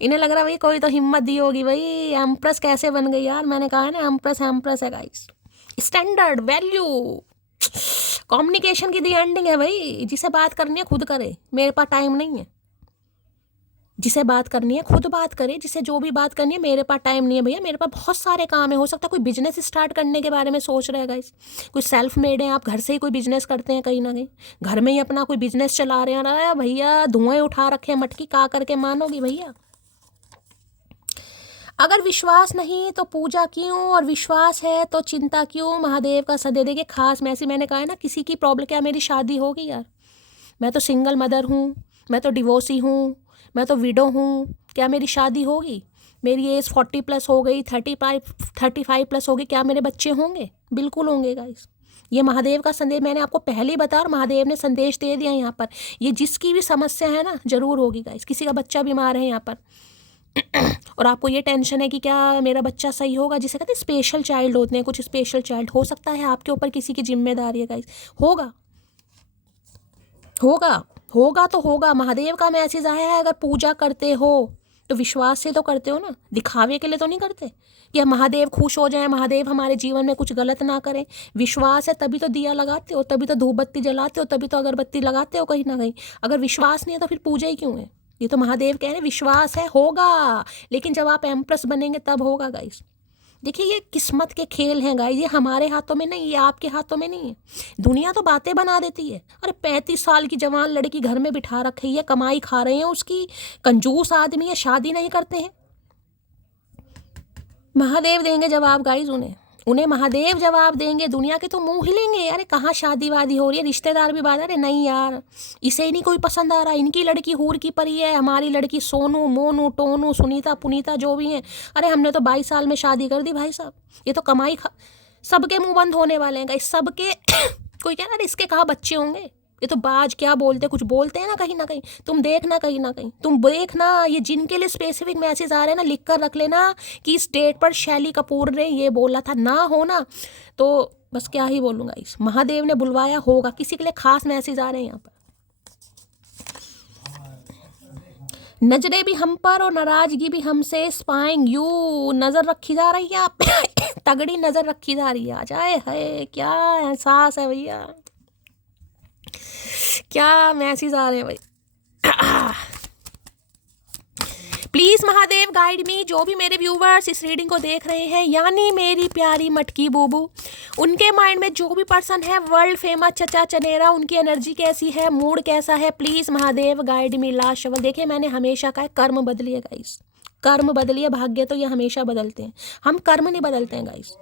इन्हें लग रहा भाई कोई तो हिम्मत दी होगी, भाई एम्प्रेस कैसे बन गई यार। मैंने कहा है ना, एम्प्रेस एम्प्रेस है गाइस, स्टैंडर्ड वैल्यू कम्युनिकेशन की दी एंडिंग है भाई। जिसे बात करनी है खुद करे, मेरे पास टाइम नहीं है। जिसे बात करनी है खुद बात करे, जिसे जो भी बात करनी है, मेरे पास टाइम नहीं है भैया, मेरे पास बहुत सारे काम है। हो सकता है कोई बिजनेस स्टार्ट करने के बारे में सोच रहे हैं गाइस, कोई सेल्फ मेड है, आप घर से ही कोई बिजनेस करते हैं, कहीं ना कहीं घर में ही अपना कोई बिजनेस चला रहे हैं। अरे भैया धुएं उठा रखे हैं, मटकी का करके मानोगी भैया। अगर विश्वास नहीं तो पूजा क्यों, और विश्वास है तो चिंता क्यों। महादेव का सदे देखिए खास मैसी, मैंने कहा है ना, किसी की प्रॉब्लम, क्या मेरी शादी होगी यार, मैं तो सिंगल मदर हूँ, मैं तो डिवोर्सी हूँ, मैं तो विडो हूँ, क्या मेरी शादी होगी। मेरी एज 40+ हो गई, 35+ हो गई, क्या मेरे बच्चे होंगे। बिल्कुल होंगे गाइस। ये महादेव का संदेश मैंने आपको पहले ही बताया, और महादेव ने संदेश दे दिया यहाँ पर। ये जिसकी भी समस्या है ना, जरूर होगी गाइस। किसी का बच्चा बीमार है यहाँ पर और आपको ये टेंशन है कि क्या मेरा बच्चा सही होगा, जिसे कहते हैं स्पेशल चाइल्ड होते हैं, कुछ स्पेशल चाइल्ड हो सकता है आपके ऊपर किसी की जिम्मेदारी है गाइस। होगा होगा होगा तो होगा। महादेव का मैसेज आया है, अगर पूजा करते हो तो विश्वास से तो करते हो ना, दिखावे के लिए तो नहीं करते कि हम महादेव खुश हो जाएं, महादेव हमारे जीवन में कुछ गलत ना करें। विश्वास है तभी तो दिया लगाते हो, तभी तो धूप बत्ती जलाते हो, तभी तो अगरबत्ती लगाते हो कहीं ना कहीं। अगर विश्वास नहीं है तो फिर पूजा ही क्यों है। ये तो महादेव कह रहे हैं विश्वास है, होगा, लेकिन जब आप एम्प्रेस बनेंगे तब होगा गाइस। देखिए ये किस्मत के खेल हैं गाइस, ये हमारे हाथों में नहीं, ये आपके हाथों में नहीं है। दुनिया तो बातें बना देती है। अरे 35 साल की जवान लड़की घर में बिठा रखी है, कमाई खा रहे हैं उसकी, कंजूस आदमी है, शादी नहीं करते हैं। महादेव देंगे जवाब गाइस, उन्हें उन्हें महादेव जवाब देंगे। दुनिया के तो मुंह हिलेंगे, अरे कहाँ शादी वादी हो रही है, रिश्तेदार भी बात, अरे नहीं यार इसे ही नहीं कोई पसंद आ रहा, इनकी लड़की हूर की परी है, हमारी लड़की सोनू मोनू टोनू सुनीता पुनीता जो भी हैं, अरे हमने तो 22 साल में शादी कर दी भाई साहब। ये तो कमाई सबके मुंह बंद होने वाले हैं गाइस, सबके कोई कह रहा है इसके कहाँ बच्चे होंगे। ये तो बाज क्या बोलते, कुछ बोलते हैं ना कहीं, तुम देखना कहीं ना कहीं, तुम देखना। ये जिनके लिए स्पेसिफिक मैसेज आ रहे हैं ना, लिख कर रख लेना कि इस डेट पर शैली कपूर ने ये बोला था, ना हो ना तो बस क्या ही बोलूँगा। इस महादेव ने बुलवाया होगा, किसी के लिए खास मैसेज आ रहे हैं यहाँ पर। नजरें भी हम पर और नाराजगी भी हमसे, स्पाइंग यू, नजर रखी जा रही है आप तगड़ी नजर रखी जा रही है। आ जाए है क्या एहसास है भैया, क्या मैसेज आ रहे हैं भाई। प्लीज महादेव गाइड मी, जो भी मेरे व्यूवर्स इस रीडिंग को देख रहे हैं, यानी मेरी प्यारी मटकी बूबू, उनके माइंड में जो भी पर्सन है, वर्ल्ड फेमस चचा चनेरा, उनकी एनर्जी कैसी है, मूड कैसा है, please Mahadev guide me. Last shovel देखिए, मैंने हमेशा कहा कर्म बदलिए गाइस, कर्म बदलिए, भाग्य तो ये हमेशा बदलते हैं, हम कर्म नहीं बदलते हैं गाइस।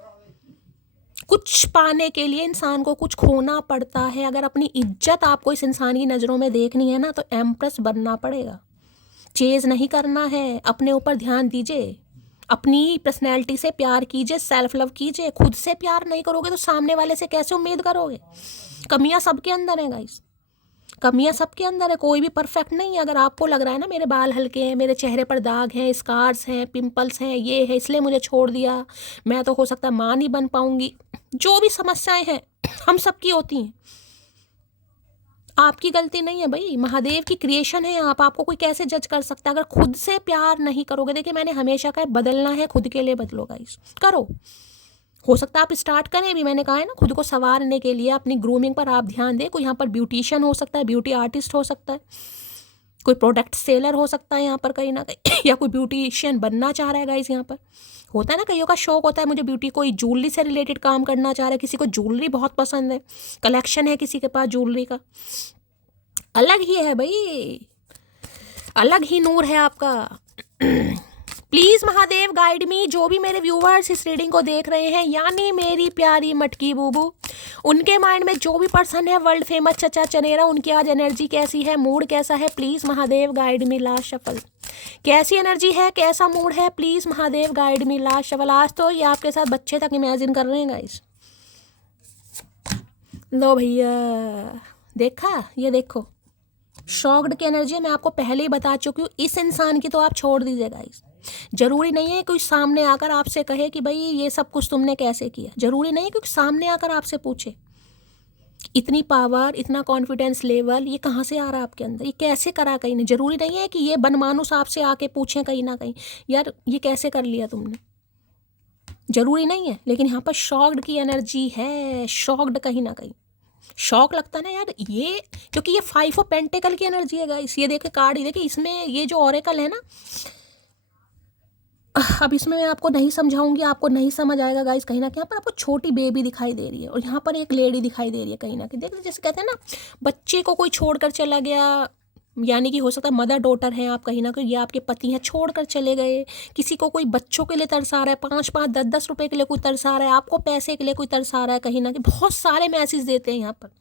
कुछ पाने के लिए इंसान को कुछ खोना पड़ता है। अगर अपनी इज्जत आपको इस इंसान की नज़रों में देखनी है ना, तो एम्प्रेस बनना पड़ेगा। चेज नहीं करना है, अपने ऊपर ध्यान दीजिए, अपनी पर्सनैलिटी से प्यार कीजिए, सेल्फ लव कीजिए। खुद से प्यार नहीं करोगे तो सामने वाले से कैसे उम्मीद करोगे। कमियां सबके अंदर हैं गाइस, कमियां सबके अंदर है, कोई भी परफेक्ट नहीं है। अगर आपको लग रहा है ना मेरे बाल हल्के हैं, मेरे चेहरे पर दाग हैं, स्कार्स हैं, पिंपल्स हैं, ये है इसलिए मुझे छोड़ दिया, मैं तो हो सकता है माँ नहीं बन पाऊंगी, जो भी समस्याएं हैं हम सबकी होती हैं, आपकी गलती नहीं है भाई, महादेव की क्रिएशन है आप, आपको कोई कैसे जज कर सकता है अगर खुद से प्यार नहीं करोगे। देखिए मैंने हमेशा कहा बदलना है खुद के लिए बदलो गाइस, करो। हो सकता है आप स्टार्ट करें अभी, मैंने कहा है ना, खुद को संवारने के लिए अपनी ग्रूमिंग पर आप ध्यान दें। कोई यहाँ पर ब्यूटिशियन हो सकता है, ब्यूटी आर्टिस्ट हो सकता है, कोई प्रोडक्ट सेलर हो सकता है यहाँ पर कहीं ना कहीं या कोई ब्यूटिशियन बनना चाह रहा है गाइस। यहाँ पर होता है ना, कईयों का शौक होता है मुझे ब्यूटी, कोई ज्वेलरी से रिलेटेड काम करना चाह रहा है, किसी को ज्वेलरी बहुत पसंद है, कलेक्शन है किसी के पास ज्वेलरी का, अलग ही है भाई, अलग ही नूर है आपका। प्लीज महादेव गाइड मी, जो भी मेरे व्यूवर्स इस रीडिंग को देख रहे हैं, यानी मेरी प्यारी मटकी बूबू, उनके माइंड में जो भी पर्सन है वर्ल्ड फेमस चचा चनेरा, उनकी आज एनर्जी कैसी है, मूड कैसा है, please Mahadev guide me. Last shuffle, कैसी एनर्जी है, कैसा मूड है, please Mahadev guide me. Last shuffle. आज तो ये आपके साथ बच्चे तक इमेजिन कर रहे हैं गाइस। लो भैया, देखा, ये देखो शॉक्ड की एनर्जी मैं आपको पहले ही बता चुकी हूँ। इस इंसान की तो आप छोड़ दीजिए गाइस। जरूरी नहीं है कोई सामने आकर आपसे कहे कि भाई ये सब कुछ तुमने कैसे किया, जरूरी नहीं है क्योंकि सामने आकर आपसे पूछे। इतनी पावर, इतना कॉन्फिडेंस लेवल ये कहाँ से आ रहा है आपके अंदर, ये कैसे करा कहीं ने। जरूरी नहीं है कि ये बनमानुस आपसे आके पूछें कहीं ना कहीं, यार ये कैसे कर लिया तुमने, जरूरी नहीं है। लेकिन यहाँ पर शॉक्ड की एनर्जी है, शॉक्ड कहीं ना कहीं। शौक लगता है ना यार ये, क्योंकि ये 5 ऑफ पेंटिकल की एनर्जी है गाइस। ये देखे कार्ड, ये देखिए इसमें ये जो ऑरेकल है ना, अब इसमें मैं आपको नहीं समझाऊंगी, आपको नहीं समझ आएगा गाइस। कहीं ना कहीं यहाँ पर आपको छोटी बेबी दिखाई दे रही है और यहाँ पर एक लेडी दिखाई दे रही है कहीं ना कहीं। देख जैसे कहते हैं ना, बच्चे को कोई छोड़कर चला गया, यानी कि हो सकता है मदर डॉटर हैं आप कहीं ना कहीं, ये आपके पति हैं, छोड़कर चले गए। किसी को कोई बच्चों के लिए तरसा रहा है, 5-5 10-10 रुपए के लिए कोई तरसा रहा है, आपको पैसे के लिए कोई तरसा रहा है कहीं ना कहीं। बहुत सारे मैसेज देते हैं यहाँ पर।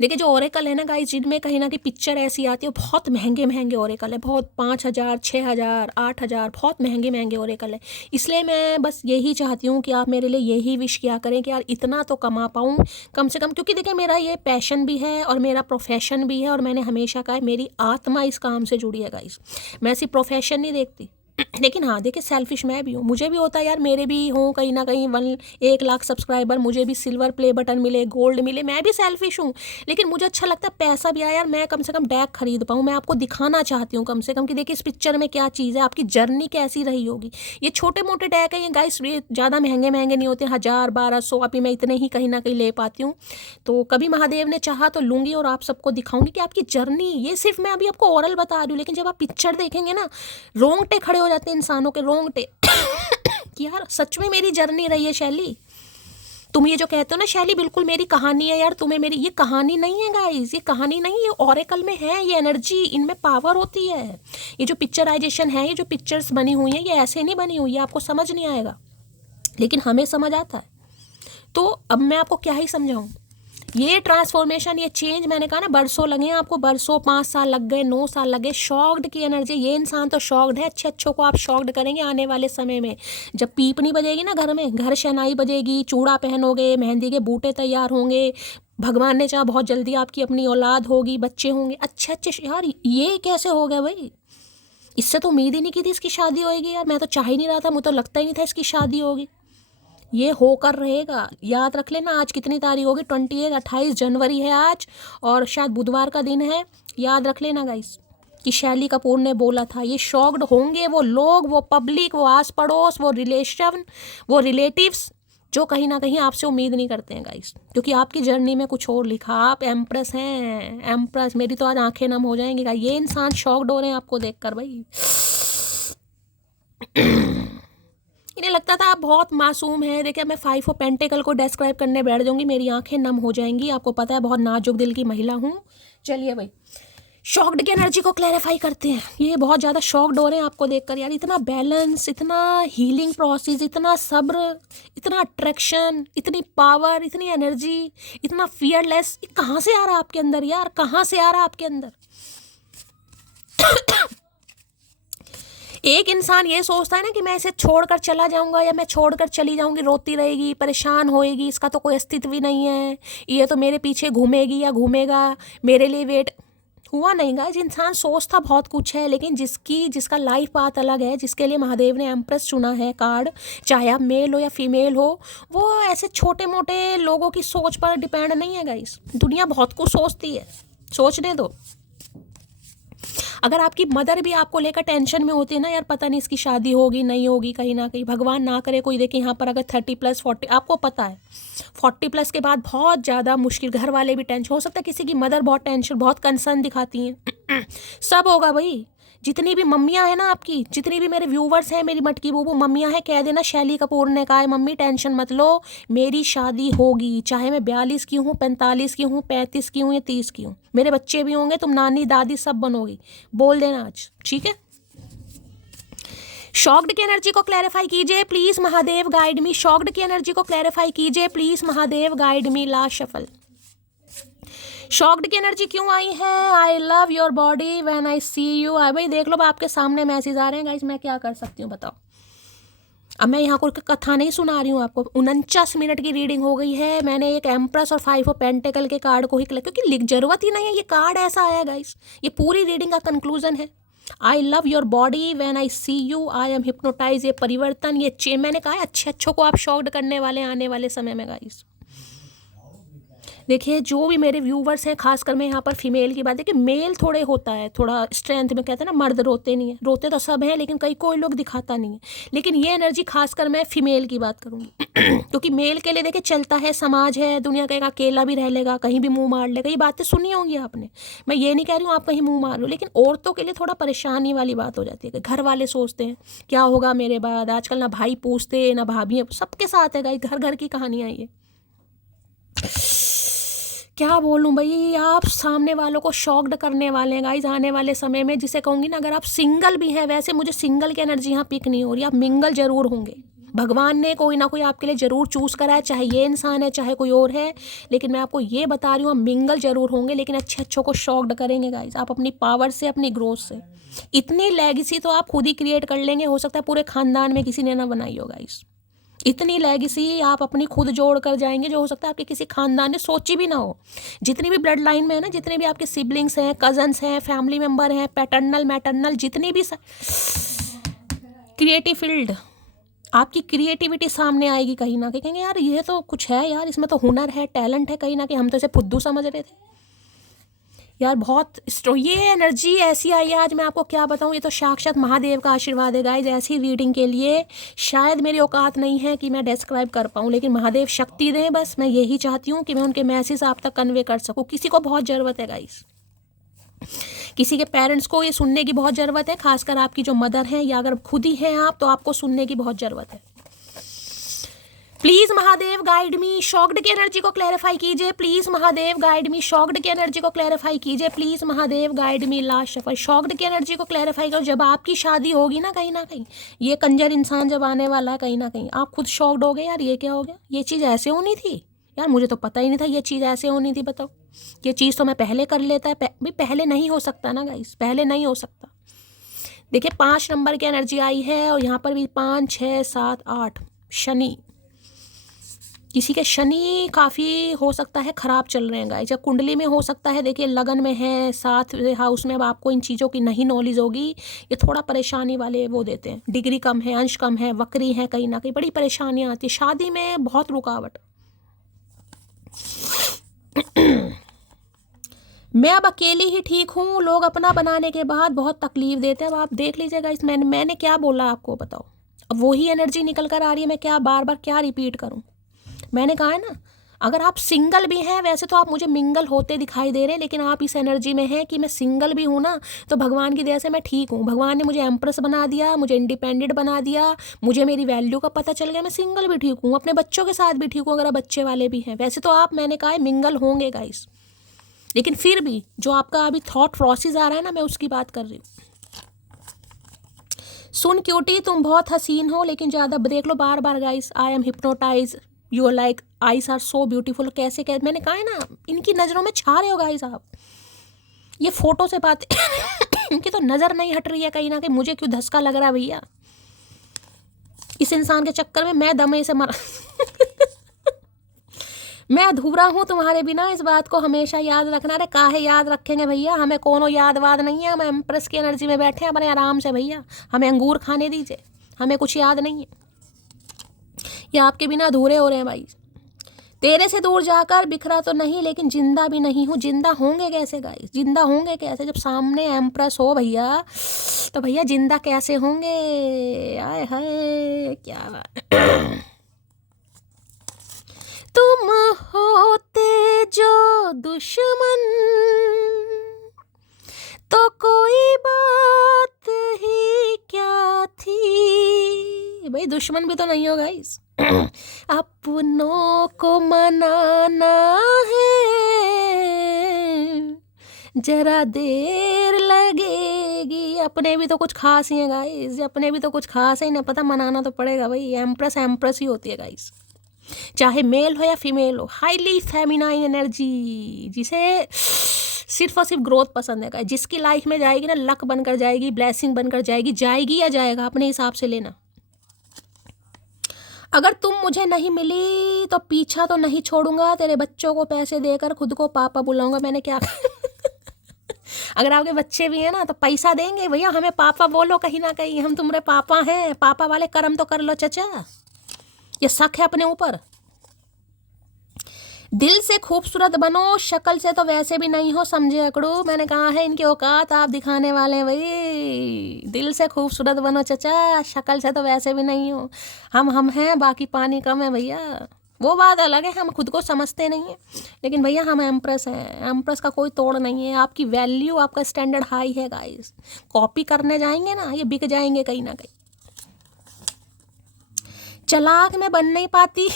देखिए जो ओरेकल है ना गाइस, जिनमें कहीं ना कहीं पिक्चर ऐसी आती है, बहुत महंगे महंगे ओरेकल है, बहुत 5,000 6,000 8,000, बहुत महंगे महंगे ओरेकल है। इसलिए मैं बस यही चाहती हूँ कि आप मेरे लिए यही विश किया करें कि यार इतना तो कमा पाऊँ कम से कम, क्योंकि देखिए मेरा ये पैशन भी है और मेरा प्रोफेशन भी है। और मैंने हमेशा कहा है मेरी आत्मा इस काम से जुड़ी है गाइस, मैं सिर्फ प्रोफेशन नहीं देखती। लेकिन हाँ देखिए, सेल्फिश मैं भी हूँ, मुझे भी होता है यार, मेरे भी हों कहीं ना कहीं 1 लाख सब्सक्राइबर, मुझे भी सिल्वर प्ले बटन मिले, गोल्ड मिले, मैं भी सेल्फिश हूँ। लेकिन मुझे अच्छा लगता है पैसा भी आया यार, मैं कम से कम डेक खरीद पाऊँ। मैं आपको दिखाना चाहती हूँ कम से कम कि देखिए इस पिक्चर में क्या चीज़ है, आपकी जर्नी कैसी रही होगी। ये छोटे मोटे डेक है ये गाइस, ये ज़्यादा महंगे महंगे नहीं होते, 1000-1200 अभी मैं इतने ही कहीं ना कहीं ले पाती हूँ। तो कभी महादेव ने चाहा तो लूँगी और आप सबको दिखाऊंगी कि आपकी जर्नी, ये सिर्फ मैं अभी आपको ओरल बता रही हूँ, लेकिन जब आप पिक्चर देखेंगे ना, रोंगटे खड़े हो जाते हैं इंसानों के, रोंगटे कि यार सच में मेरी जर्नी रही है शैली। तुम ये जो कहते हो ना शैली बिल्कुल मेरी कहानी है यार, तुम्हें मेरी, ये कहानी नहीं है गाइस, ये कहानी नहीं, ये ऑरेकल में है, ये एनर्जी, इनमें पावर होती है। ये जो पिक्चराइजेशन है, ये जो पिक्चर्स बनी हुई हैं, ये ऐसे नहीं बनी हुई है, आपको समझ नहीं आएगा, लेकिन हमें समझ आता है। तो अब मैं आपको क्या ही समझाऊं, ये ट्रांसफॉर्मेशन, ये चेंज, मैंने कहा ना बरसों लगे आपको, बरसों, 5 साल लग गए, 9 साल लगे। शॉक्ड की एनर्जी, ये इंसान तो शॉक्ड है, अच्छे अच्छों को आप शॉक्ड करेंगे आने वाले समय में। जब पीपनी बजेगी ना घर में, घर शहनाई बजेगी, चूड़ा पहनोगे, मेहंदी के बूटे तैयार होंगे, भगवान ने चाहा बहुत जल्दी आपकी अपनी औलाद होगी, बच्चे होंगे अच्छे अच्छे। यार ये कैसे हो गया भाई, इससे तो उम्मीद ही नहीं की थी इसकी शादी होगी यार, मैं तो चाह ही नहीं रहा था, मुझे तो लगता ही नहीं था इसकी शादी होगी। ये होकर रहेगा, याद रख लेना। आज कितनी तारीख होगी, 28 जनवरी है आज, और शायद बुधवार का दिन है। याद रख लेना गाइस कि शैली कपूर ने बोला था, ये शॉक्ड होंगे वो लोग, वो पब्लिक, वो आस पड़ोस, वो रिलेशन, वो रिलेटिव्स, जो कहीं ना कहीं आपसे उम्मीद नहीं करते हैं गाइस, क्योंकि आपकी जर्नी में कुछ और लिखा। आप एम्प्रेस हैं, एम्प्रेस। मेरी तो आज आंखें नम हो जाएंगी गाइस, ये इंसान शॉक्ड हो रहे हैं आपको देखकर भाई। इन्हें लगता था आप बहुत मासूम हैं। देखिए मैं 5 ऑफ पेंटिकल को डिस्क्राइब करने बैठ जाऊंगी, मेरी आंखें नम हो जाएंगी। आपको पता है बहुत नाजुक दिल की महिला हूँ। चलिए भाई, शॉक्ड की एनर्जी को क्लैरिफाई करते हैं। ये बहुत ज़्यादा शॉक्ड हो रहे हैं आपको देखकर यार, इतना बैलेंस, इतना हीलिंग प्रोसेस, इतना सब्र, इतना अट्रैक्शन, इतनी पावर, इतनी एनर्जी, इतना फियरलेस, ये कहाँ से आ रहा है आपके अंदर यार, कहाँ से आ रहा है आपके अंदर। एक इंसान ये सोचता है ना कि मैं इसे छोड़कर चला जाऊंगा या मैं छोड़कर चली जाऊंगी, रोती रहेगी, परेशान होएगी, इसका तो कोई अस्तित्व ही नहीं है, ये तो मेरे पीछे घूमेगी या घूमेगा, मेरे लिए वेट। हुआ नहीं गाइस, इंसान सोचता बहुत कुछ है, लेकिन जिसका लाइफ पाथ अलग है, जिसके लिए महादेव ने एम्प्रेस चुना है कार्ड, चाहे आप मेल हो या फीमेल हो, वो ऐसे छोटे मोटे लोगों की सोच पर डिपेंड नहीं है गाइस। दुनिया बहुत कुछ सोचती है, सोचने दो। अगर आपकी मदर भी आपको लेकर टेंशन में होती है ना यार, पता नहीं इसकी शादी होगी नहीं होगी, कहीं ना कहीं भगवान ना करे कोई देखे यहाँ पर अगर 30+ 40, आपको पता है 40+ के बाद बहुत ज़्यादा मुश्किल, घर वाले भी टेंशन, हो सकता है किसी की मदर बहुत टेंशन, बहुत कंसर्न दिखाती हैं। सब होगा भाई, जितनी भी मम्मियाँ हैं ना आपकी, जितनी भी मेरे व्यूवर्स हैं, मेरी मटकी बूबू मम्मियाँ हैं, कह देना शैली कपूर ने कहा है मम्मी टेंशन मत लो, मेरी शादी होगी, चाहे मैं 42 की हूँ, 45 की हूँ, 35 की हूँ या 30 की हूँ, मेरे बच्चे भी होंगे, तुम नानी दादी सब बनोगी, बोल देना आज, ठीक है। शॉक्ड की एनर्जी को क्लैरिफाई कीजिए please Mahadev guide me, shocked की एनर्जी को क्लैरिफाई कीजिए please Mahadev guide me. Last shuffle, shocked की एनर्जी क्यों आई है? I love your body when I see you. भाई देख लो, आपके सामने मैसेज आ रहे हैं गाइस, मैं क्या कर सकती हूँ बताओ। अब मैं यहाँ कोई कथा नहीं सुना रही हूँ आपको, 49 मिनट की रीडिंग हो गई है, मैंने एक एम्प्रेस और 5 ऑफ पेंटिकल के कार्ड को ही क्योंकि जरूरत ही नहीं है, ये कार्ड ऐसा आया गाइस, ये पूरी रीडिंग का कंक्लूजन है। I love your body when I see you, I am hypnotize, ये परिवर्तन, ये चेंज, मैंने कहा अच्छे अच्छों को आप शॉक्ड करने वाले आने वाले समय में गाइस। देखिए जो भी मेरे व्यूवर्स हैं, खासकर मैं यहाँ पर फीमेल की बात, देखिए मेल थोड़े होता है थोड़ा स्ट्रेंथ में, कहते हैं ना मर्द रोते नहीं है, रोते तो सब हैं लेकिन कोई लोग दिखाता नहीं है, लेकिन ये एनर्जी खासकर मैं फीमेल की बात करूँगी क्योंकि मेल के लिए देखिए चलता है, समाज है, दुनिया का अकेला भी रह लेगा, कहीं भी मुंह मार लेगा, ये बातें सुनी होंगी आपने, मैं ये नहीं कह रही हूँ आप कहीं मुंह मार लो, लेकिन औरतों के लिए थोड़ा परेशानी वाली बात हो जाती है कि घर वाले सोचते हैं क्या होगा मेरे बाद, आजकल ना भाई पूछते ना भाभी, सबके साथ है गाइस, घर घर की कहानियाँ ये, क्या बोलूं भाई, आप सामने वालों को शॉक्ड करने वाले हैं गाइस आने वाले समय में, जिसे कहूंगी ना अगर आप सिंगल भी हैं, वैसे मुझे सिंगल की एनर्जी यहाँ पिक नहीं हो रही, आप मिंगल जरूर होंगे, भगवान ने कोई ना कोई आपके लिए जरूर चूज करा है, चाहे ये इंसान है चाहे कोई और है, लेकिन मैं आपको ये बता रही हूँ आप मिंगल जरूर होंगे, लेकिन अच्छे अच्छों को शॉक्ड करेंगे गाइस आप अपनी पावर से, अपनी ग्रोथ से, इतनी लेगेसी तो आप खुद ही क्रिएट कर लेंगे, हो सकता है पूरे खानदान में किसी ने ना बनाई हो गाइस, इतनी लेगेसी आप अपनी खुद जोड़ कर जाएंगे जो हो सकता है आपके किसी खानदान ने सोची भी ना हो, जितनी भी ब्लड लाइन में है ना, जितने भी आपके सिबलिंग्स हैं, कजन्स हैं, फैमिली मेंबर हैं, पैटर्नल मैटर्नल, जितनी भी क्रिएटिव फील्ड, आपकी क्रिएटिविटी सामने आएगी कहीं ना कहीं, कहेंगे यार ये तो कुछ है यार, इसमें तो हुनर है, टैलेंट है, कहीं ना कहीं हम तो इसे फुद्दू समझ रहे थे यार, बहुत ये एनर्जी ऐसी आई है आज, मैं आपको क्या बताऊं, ये तो साक्षात महादेव का आशीर्वाद है गाइस, ऐसी रीडिंग के लिए शायद मेरी औकात नहीं है कि मैं डिस्क्राइब कर पाऊं, लेकिन महादेव शक्ति दें, बस मैं यही चाहती हूं कि मैं उनके मैसेज आप तक कन्वे कर सकूं, किसी को बहुत ज़रूरत है गाइस, किसी के पेरेंट्स को ये सुनने की बहुत ज़रूरत है, खासकर आपकी जो मदर हैं या अगर खुद ही हैं आप, तो आपको सुनने की बहुत ज़रूरत है। Please Mahadev guide me, shocked की एनर्जी को क्लैरिफाई कीजिए please Mahadev guide me, shocked की एनर्जी को क्लैरिफाई कीजिए please Mahadev guide me. Last shuffle, shocked की एनर्जी को क्लैरिफाई करो, जब आपकी शादी होगी ना कहीं ये कंजर इंसान जब आने वाला है, कहीं ना कहीं आप खुद शॉक्ड हो गए, यार ये क्या हो गया, ये चीज़ ऐसे होनी थी यार, मुझे तो पता ही नहीं था ये चीज़ ऐसे होनी थी, बताओ ये चीज़ तो मैं पहले कर लेता है, भी पहले नहीं हो सकता ना गाइस, पहले नहीं हो सकता। देखिए 5 नंबर की एनर्जी आई है और यहाँ पर भी 5 6 7 8, शनि, किसी के शनि काफ़ी हो सकता है ख़राब चल रहे हैं गाइस, जब कुंडली में हो सकता है, देखिए लगन में है, साथ हाउस में, अब आपको इन चीज़ों की नहीं नॉलेज होगी, ये थोड़ा परेशानी वाले वो देते हैं, डिग्री कम है, अंश कम है, वक्री है, कहीं ना कहीं बड़ी परेशानियाँ आती है, शादी में बहुत रुकावट मैं अब अकेली ही ठीक हूँ, लोग अपना बनाने के बाद बहुत तकलीफ देते हैं, अब आप देख लीजिएगा इस मैंने क्या बोला आपको बताओ, अब वही एनर्जी निकल कर आ रही है, मैं क्या बार बार क्या रिपीट करूँ, मैंने कहा है ना अगर आप सिंगल भी हैं, वैसे तो आप मुझे मिंगल होते दिखाई दे रहे हैं, लेकिन आप इस एनर्जी में हैं कि मैं सिंगल भी हूँ ना, तो भगवान की दया से मैं ठीक हूँ, भगवान ने मुझे एम्प्रेस बना दिया, मुझे इंडिपेंडेंट बना दिया, मुझे मेरी वैल्यू का पता चल गया, मैं सिंगल भी ठीक हूँ, अपने बच्चों के साथ भी ठीक हूँ, अगर बच्चे वाले भी हैं, वैसे तो आप मैंने कहा है मिंगल होंगे गाइस, लेकिन फिर भी जो आपका अभी थॉट प्रोसेस आ रहा है ना, मैं उसकी बात कर रही हूँ। सुन क्यूटी तुम बहुत हसीन हो, लेकिन ज़्यादा देख लो बार बार guys, I am hypnotize, you are like, eyes are so beautiful, कैसे मैंने कहा है ना, इनकी नज़रों में छा रहे हो गाइस आप, ये फोटो से बात इनकी तो नज़र नहीं हट रही है कहीं ना कहीं, मुझे क्यों धक्का लग रहा है भैया, इस इंसान के चक्कर में मैं दमे से मर मैं अधूरा हूँ तुम्हारे बिना, इस बात को हमेशा याद रखना। अरे काहे याद रखेंगे भैया, हमें कोनो याद वाद नहीं है, हम एम्प्रेस की एनर्जी में बैठे हैं हमारे आराम से भैया, हमें अंगूर खाने दीजिए, हमें कुछ याद नहीं है, ये आपके बिना अधूरे हो रहे हैं भाई। तेरे से दूर जाकर बिखरा तो नहीं, लेकिन जिंदा भी नहीं हूँ, जिंदा होंगे कैसे गाइस, जिंदा होंगे कैसे, जब सामने एम्प्रेस हो भैया, तो भैया जिंदा कैसे होंगे, आय हाय क्या बात तुम होते जो दुश्मन, तो कोई बात ही क्या थी। भाई दुश्मन भी तो नहीं हो गाइस। अपनों को मनाना है, जरा देर लगेगी। अपने भी तो कुछ खास ही है गाइस, अपने भी तो कुछ खास है, इन्हें पता मनाना तो पड़ेगा भाई। एम्प्रेस एम्प्रेस ही होती है गाइस, चाहे मेल हो या फीमेल हो। हाईली फेमिनाइन एनर्जी, जिसे सिर्फ और सिर्फ ग्रोथ पसंद है गाइस, जिसकी लाइफ में जाएगी ना लक बनकर जाएगी, ब्लेसिंग बनकर जाएगी। जाएगी या जाएगा अपने हिसाब से लेना। अगर तुम मुझे नहीं मिली तो पीछा तो नहीं छोड़ूंगा, तेरे बच्चों को पैसे देकर खुद को पापा बुलाऊंगा। मैंने क्या अगर आपके बच्चे भी हैं ना तो पैसा देंगे, भैया हमें पापा बोलो, कहीं ना कहीं हम तुम्हारे पापा हैं। पापा वाले कर्म तो कर लो चचा, ये शक है अपने ऊपर। दिल से खूबसूरत बनो, शक्ल से तो वैसे भी नहीं हो, समझे अकड़ू। मैंने कहा है इनकी औकात आप दिखाने वाले हैं भाई। दिल से खूबसूरत बनो चचा, शक्ल से तो वैसे भी नहीं हो। हम हैं, बाकी पानी कम है भैया, वो बात अलग है। हम खुद को समझते नहीं है, लेकिन भैया हम एम्प्रेस हैं। एम्प्रेस का कोई तोड़ नहीं है। आपकी वैल्यू, आपका स्टैंडर्ड हाई है गाइस। कॉपी करने जाएंगे ना, ये बिक जाएंगे कहीं ना कहीं। चलाक मैं बन नहीं पाती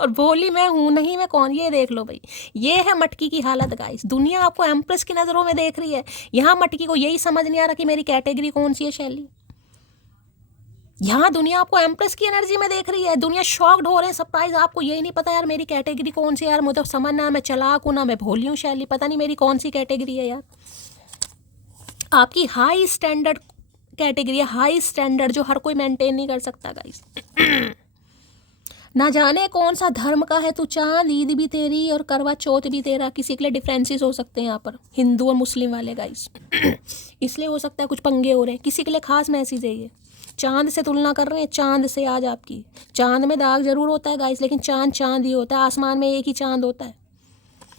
और भोली मैं हूं नहीं, मैं कौन। ये देख लो भाई, ये है मटकी की हालत गाइस। दुनिया आपको एम्प्रेस की नज़रों में देख रही है, यहाँ मटकी को यही समझ नहीं आ रहा कि मेरी कैटेगरी कौन सी है शैली। यहाँ दुनिया आपको एम्प्रेस की एनर्जी में देख रही है। दुनिया शॉक्ड हो रहे हैं, सरप्राइज। आपको यही नहीं पता यार मेरी कैटेगरी कौन सी है। यार मुझे तो समझ ना, मैं चलाक हूँ ना मैं भोली हूँ शैली, पता नहीं मेरी कौन सी कैटेगरी है यार। आपकी हाई स्टैंडर्ड कैटेगरी है, हाई स्टैंडर्ड, जो हर कोई मेंटेन नहीं कर सकता गाइस। ना जाने कौन सा धर्म का है तू चांद, ईद भी तेरी और करवा चौथ भी तेरा। किसी के लिए डिफरेंसेस हो सकते हैं यहाँ पर, हिंदू और मुस्लिम वाले गाइस। इसलिए हो सकता है कुछ पंगे हो रहे हैं। किसी के लिए खास मैसेज है ये। चांद से तुलना कर रहे हैं, चांद से आज आपकी। चांद में दाग जरूर होता है गाइस, लेकिन चांद चांद ही होता है। आसमान में एक ही चांद होता है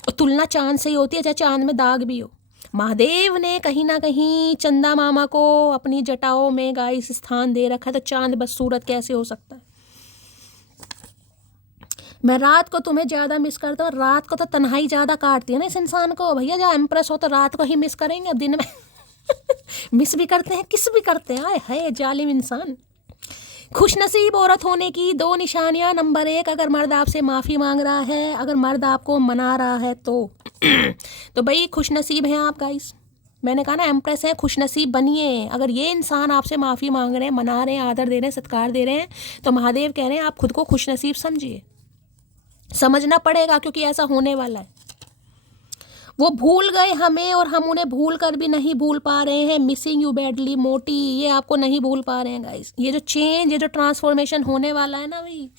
और तुलना चांद से ही होती है, चाहे चांद में दाग भी हो। महादेव ने कहीं ना कहीं चंदा मामा को अपनी जटाओं में गाइस स्थान दे रखा है, तो चांद बस सूरत कैसे हो सकता है। मैं रात को तुम्हें ज़्यादा मिस करता हूँ। रात को तो तन्हाई ज़्यादा काटती है ना इस इंसान को भैया। जब एम्प्रेस हो तो रात को ही मिस करेंगे, अब दिन में मिस भी करते हैं, किस भी करते हैं। आए है जालिम इंसान। खुशनसीब औरत होने की 2 निशानियाँ। नंबर 1, अगर मर्द आपसे माफ़ी मांग रहा है, अगर मर्द आपको मना रहा है तो भाई खुशनसीब हैं आप गाइस। मैंने कहा ना एम्प्रेस है, खुशनसीब बनिए। अगर ये इंसान आपसे माफ़ी मांग रहे हैं, मना रहे हैं, आदर दे रहे हैं, सत्कार दे रहे हैं, तो महादेव कह रहे हैं आप खुद को खुशनसीब समझिए। समझना पड़ेगा क्योंकि ऐसा होने वाला है। वो भूल गए हमें और हम उन्हें भूल कर भी नहीं भूल पा रहे हैं। मिसिंग यू बैडली मोटी, ये आपको नहीं भूल पा रहे हैं गाइस। ये जो चेंज, ये जो ट्रांसफॉर्मेशन होने वाला है ना भाई,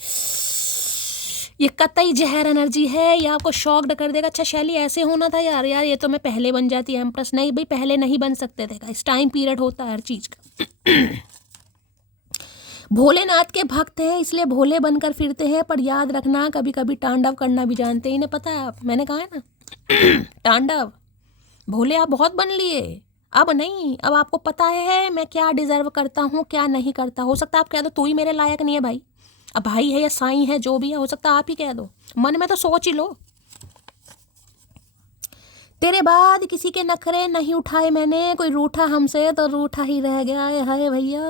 ये कतई जहर एनर्जी है। ये आपको शॉक्ड कर देगा। अच्छा शैली ऐसे होना था यार, ये तो मैं पहले बन जाती है एम्प्रेस। नहीं भाई, पहले नहीं बन सकते थे गाइस। टाइम पीरियड होता है हर चीज़ का। भोलेनाथ के भक्त हैं इसलिए भोले बनकर फिरते हैं, पर याद रखना कभी कभी तांडव करना भी जानते हैं। इन्हें पता है, आप, मैंने कहा है ना तांडव। भोले आप बहुत बन लिए, अब नहीं। अब आपको पता है मैं क्या डिजर्व करता हूँ, क्या नहीं करता। हो सकता है आप कह दो तू ही मेरे लायक नहीं है भाई। अब भाई है या साईं है, जो भी है, हो सकता है आप ही कह दो। मन में तो सोच ही लो। तेरे बाद किसी के नखरे नहीं उठाए मैंने, कोई रूठा हमसे तो रूठा ही रह गया। हाय भैया,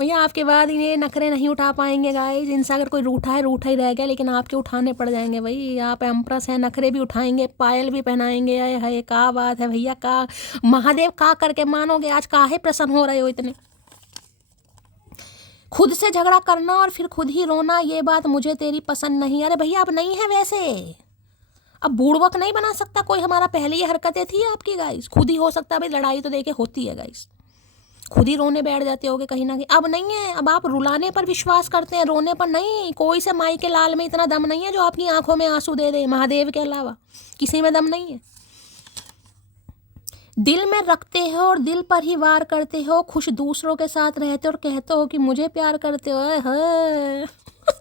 भैया आपके बाद ये नखरे नहीं उठा पाएंगे गाइस। इनसे अगर कोई रूठा है, रूठा ही रह गया, लेकिन आपके उठाने पड़ जाएंगे भाई। आप एम्प्रेस हैं, नखरे भी उठाएंगे, पायल भी पहनाएंगे। हाय क्या बात है भैया, का महादेव का करके मानोगे। आज काहे प्रसन्न हो रहे हो इतने। खुद से झगड़ा करना और फिर खुद ही रोना, ये बात मुझे तेरी पसंद नहीं। अरे भैया अब नहीं है वैसे, अब बूढ़वक नहीं बना सकता कोई हमारा। पहले ये हरकतें थी आपकी गाइस। खुद ही हो सकता है भाई, लड़ाई तो देखे होती है गाइस, खुद ही रोने बैठ जाते होगे कहीं ना कहीं। अब नहीं है, अब आप रुलाने पर विश्वास करते हैं, रोने पर नहीं। कोई से माई के लाल में इतना दम नहीं है जो आपकी आंखों में आंसू दे दे। महादेव के अलावा किसी में दम नहीं है। दिल में रखते हो और दिल पर ही वार करते हो। खुश दूसरों के साथ रहते हो और कहते हो कि मुझे प्यार करते हो। है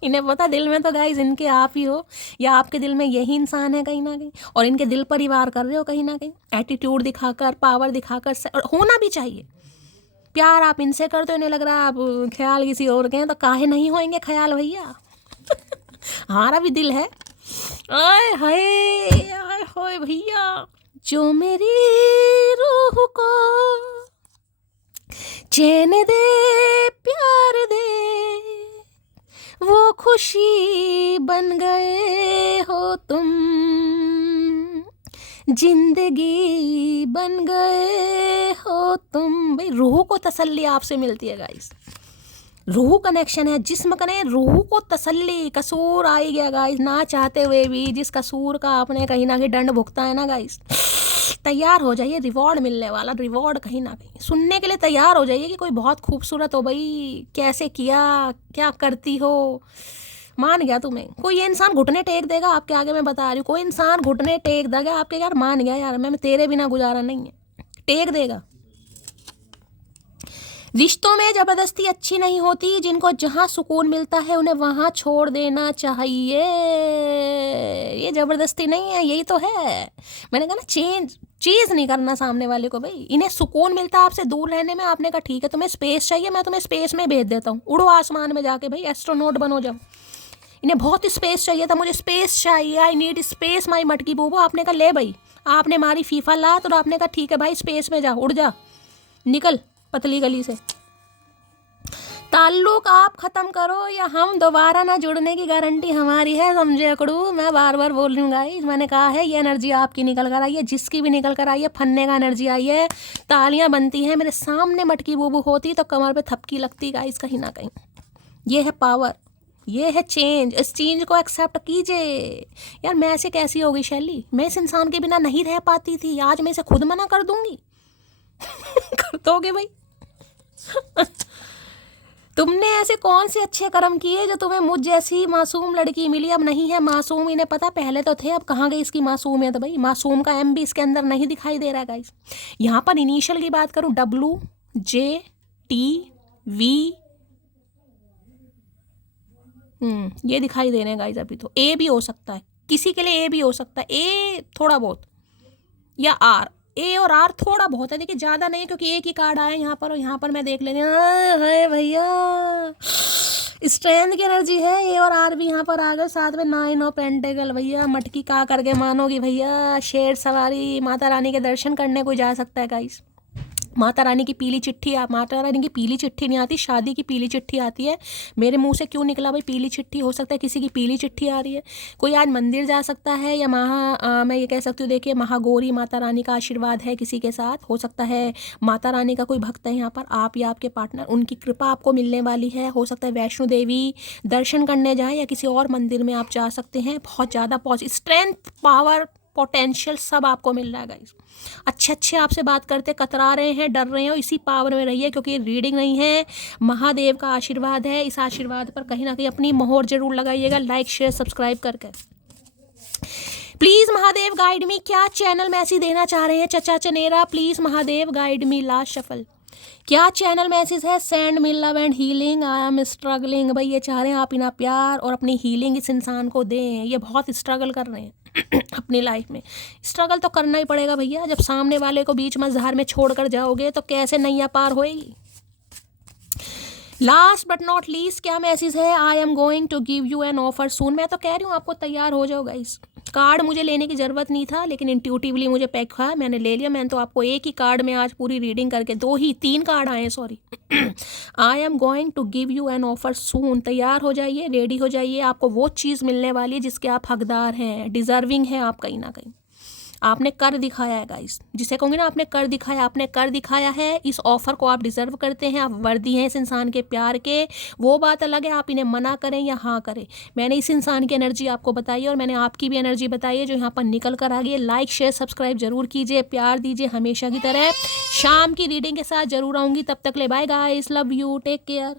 इन्हें पता दिल में तो गाइस इनके आप ही हो, या आपके दिल में यही इंसान है कहीं ना कहीं, और इनके दिल पर ही वार कर रहे हो कहीं ना कहीं। एटीट्यूड दिखाकर, पावर दिखाकर, और होना भी चाहिए। प्यार आप इनसे करते हो, इन्हें लग रहा है आप ख्याल किसी और के हैं, तो काहे नहीं होंगे ख्याल भैया। हमारा भी दिल है। आय हाय, आय हाय भैया, जो मेरी रूह को चैन दे, प्यार दे, वो खुशी बन गए हो तुम, जिंदगी बन गए हो तुम। भाई रूह को तसल्ली आपसे मिलती है गाइस, रूह कनेक्शन है, जिस्म कने रूह को तसल्ली। कसूर आई गया गाइस, ना चाहते हुए भी जिस कसूर का आपने कहीं ना कहीं दंड भुगता है ना गाइस, तैयार हो जाइए, रिवॉर्ड मिलने वाला, रिवॉर्ड कहीं ना कहीं सुनने के लिए तैयार हो जाइए कि कोई बहुत खूबसूरत हो भाई, कैसे किया, क्या करती हो, मान गया तुम्हें। कोई ये इंसान घुटने टेक देगा आपके आगे, मैं बता रही हूँ, कोई इंसान घुटने टेक देगा आपके, यार मान गया यार मैं तेरे बिना गुजारा नहीं है, टेक देगा। रिश्तों में ज़बरदस्ती अच्छी नहीं होती, जिनको जहाँ सुकून मिलता है उन्हें वहाँ छोड़ देना चाहिए। ये ज़बरदस्ती नहीं है, यही तो है, मैंने कहा ना, चीज़ नहीं करना सामने वाले को। भाई इन्हें सुकून मिलता है आपसे दूर रहने में, आपने कहा ठीक है तुम्हें स्पेस चाहिए, मैं तुम्हें स्पेस में भेज देता हूँ, उड़ो आसमान में जाके भाई, एस्ट्रोनॉट बनो जाओ। इन्हें बहुत स्पेस चाहिए था, मुझे स्पेस चाहिए, आई नीड स्पेस माई मटकी बूबू। आपने कहा ले भाई, आपने मारी फीफा लात और आपने कहा ठीक है भाई स्पेस में जा, उड़ जा, निकल पतली गली से। ताल्लुक आप ख़त्म करो या हम दोबारा ना जुड़ने की गारंटी हमारी है, समझे अकड़ू। मैं बार बार बोल रही हूँ गाइस, मैंने कहा है ये एनर्जी आपकी निकल कर आई है, जिसकी भी निकल कर आई है, फन्ने का एनर्जी आई है, तालियां बनती हैं। मेरे सामने मटकी बूबू होती तो कमर पे थपकी लगती गाइस कहीं ना कहीं। ये है पावर, ये है चेंज, इस चेंज को एक्सेप्ट कीजिए। यार मैं ऐसे कैसी हो गई शैली, मैं इस इंसान के बिना नहीं रह पाती थी, आज मैं इसे खुद मना कर दूंगी। कर दोगे भाई? तुमने ऐसे कौन से अच्छे कर्म किए जो तुम्हें मुझ जैसी मासूम लड़की मिली? अब नहीं है मासूम, इन्हें पता, पहले तो थे, अब कहाँ गई इसकी मासूमियत? भाई मासूम का एम भी इसके अंदर नहीं दिखाई दे रहा गाइस। यहाँ पर इनिशियल की बात करूँ, WJTV, ये दिखाई दे रहे हैं गाइस। अभी तो ए भी हो सकता है, किसी के लिए ए भी हो सकता है, ए थोड़ा बहुत, या आर, ए और आर थोड़ा बहुत है, देखिए ज़्यादा नहीं, क्योंकि एक ही कार्ड आया यहाँ पर, और यहाँ पर मैं देख लेंगे है भैया, स्ट्रेंथ की एनर्जी है, ए और आर भी यहाँ पर आ गए, साथ में 9 ऑफ पेंटेकल। भैया मटकी का करके मानोगी भैया, शेर सवारी, माता रानी के दर्शन करने कोई जा सकता है गाइस। माता रानी की पीली चिट्ठी, माता रानी की पीली चिट्ठी नहीं आती, शादी की पीली चिट्ठी आती है। मेरे मुंह से क्यों निकला भाई पीली चिट्ठी? हो सकता है किसी की पीली चिट्ठी आ रही है, कोई आज मंदिर जा सकता है, या मैं ये कह सकती हूँ, देखिए महागौरी माता रानी का आशीर्वाद है किसी के साथ, हो सकता है माता रानी का कोई भक्त है यहाँ पर, आप या आपके पार्टनर, उनकी कृपा आपको मिलने वाली है। हो सकता है वैष्णो देवी दर्शन करने जाएँ, या किसी और मंदिर में आप जा सकते हैं। बहुत ज़्यादा पॉजिटिव स्ट्रेंथ, पावर, पोटेंशियल सब आपको मिल रहा है गाइस। अच्छे आपसे बात करते कतरा रहे हैं, डर रहे हो, इसी पावर में रहिए, क्योंकि रीडिंग नहीं है, महादेव का आशीर्वाद है। इस आशीर्वाद पर कहीं ना कहीं अपनी मोहर जरूर लगाइएगा, लाइक शेयर सब्सक्राइब करके। प्लीज़ महादेव गाइड मी, क्या चैनल मैसेज देना चाह रहे हैं चचा चनेरा? Please Mahadev guide me, last shuffle, क्या चैनल मैसेज है? Send me love and healing, I am struggling. भाई ये चाह रहे हैं आप इना प्यार और अपनी हीलिंग इस इंसान को दें, ये बहुत स्ट्रगल कर रहे हैं अपनी लाइफ में। स्ट्रगल तो करना ही पड़ेगा भैया, जब सामने वाले को बीच मझधार में छोड़ कर जाओगे तो कैसे नैया पार होएगी। लास्ट बट नॉट लीस्ट क्या मैसेज है? I am going to give you an offer soon. मैं तो कह रही हूँ आपको तैयार हो जाओ गाइस। कार्ड मुझे लेने की ज़रूरत नहीं था, लेकिन इंट्यूटिवली मुझे पैक हुआ, मैंने ले लिया। मैंने तो आपको एक ही कार्ड में आज पूरी रीडिंग करके 3 कार्ड आए, sorry. I am going to give you an offer soon. तैयार हो जाइए, रेडी हो जाइए, आपको वो चीज़ मिलने वाली है जिसके आप हकदार हैं, डिज़र्विंग हैं आप कहीं ना कहीं। आपने कर दिखाया है गाइस, जिसे कहूँगी ना आपने कर दिखाया, आपने कर दिखाया है। इस ऑफ़र को आप डिज़र्व करते हैं, आप वर्दी हैं इस इंसान के प्यार के। वो बात अलग है आप इन्हें मना करें या हाँ करें। मैंने इस इंसान की एनर्जी आपको बताई है, और मैंने आपकी भी एनर्जी बताई है जो यहाँ पर निकल कर आ गई है। लाइक शेयर सब्सक्राइब जरूर कीजिए, प्यार दीजिए हमेशा की तरह। शाम की रीडिंग के साथ जरूर आऊँगी, तब तक ले bye guys, love you, take care.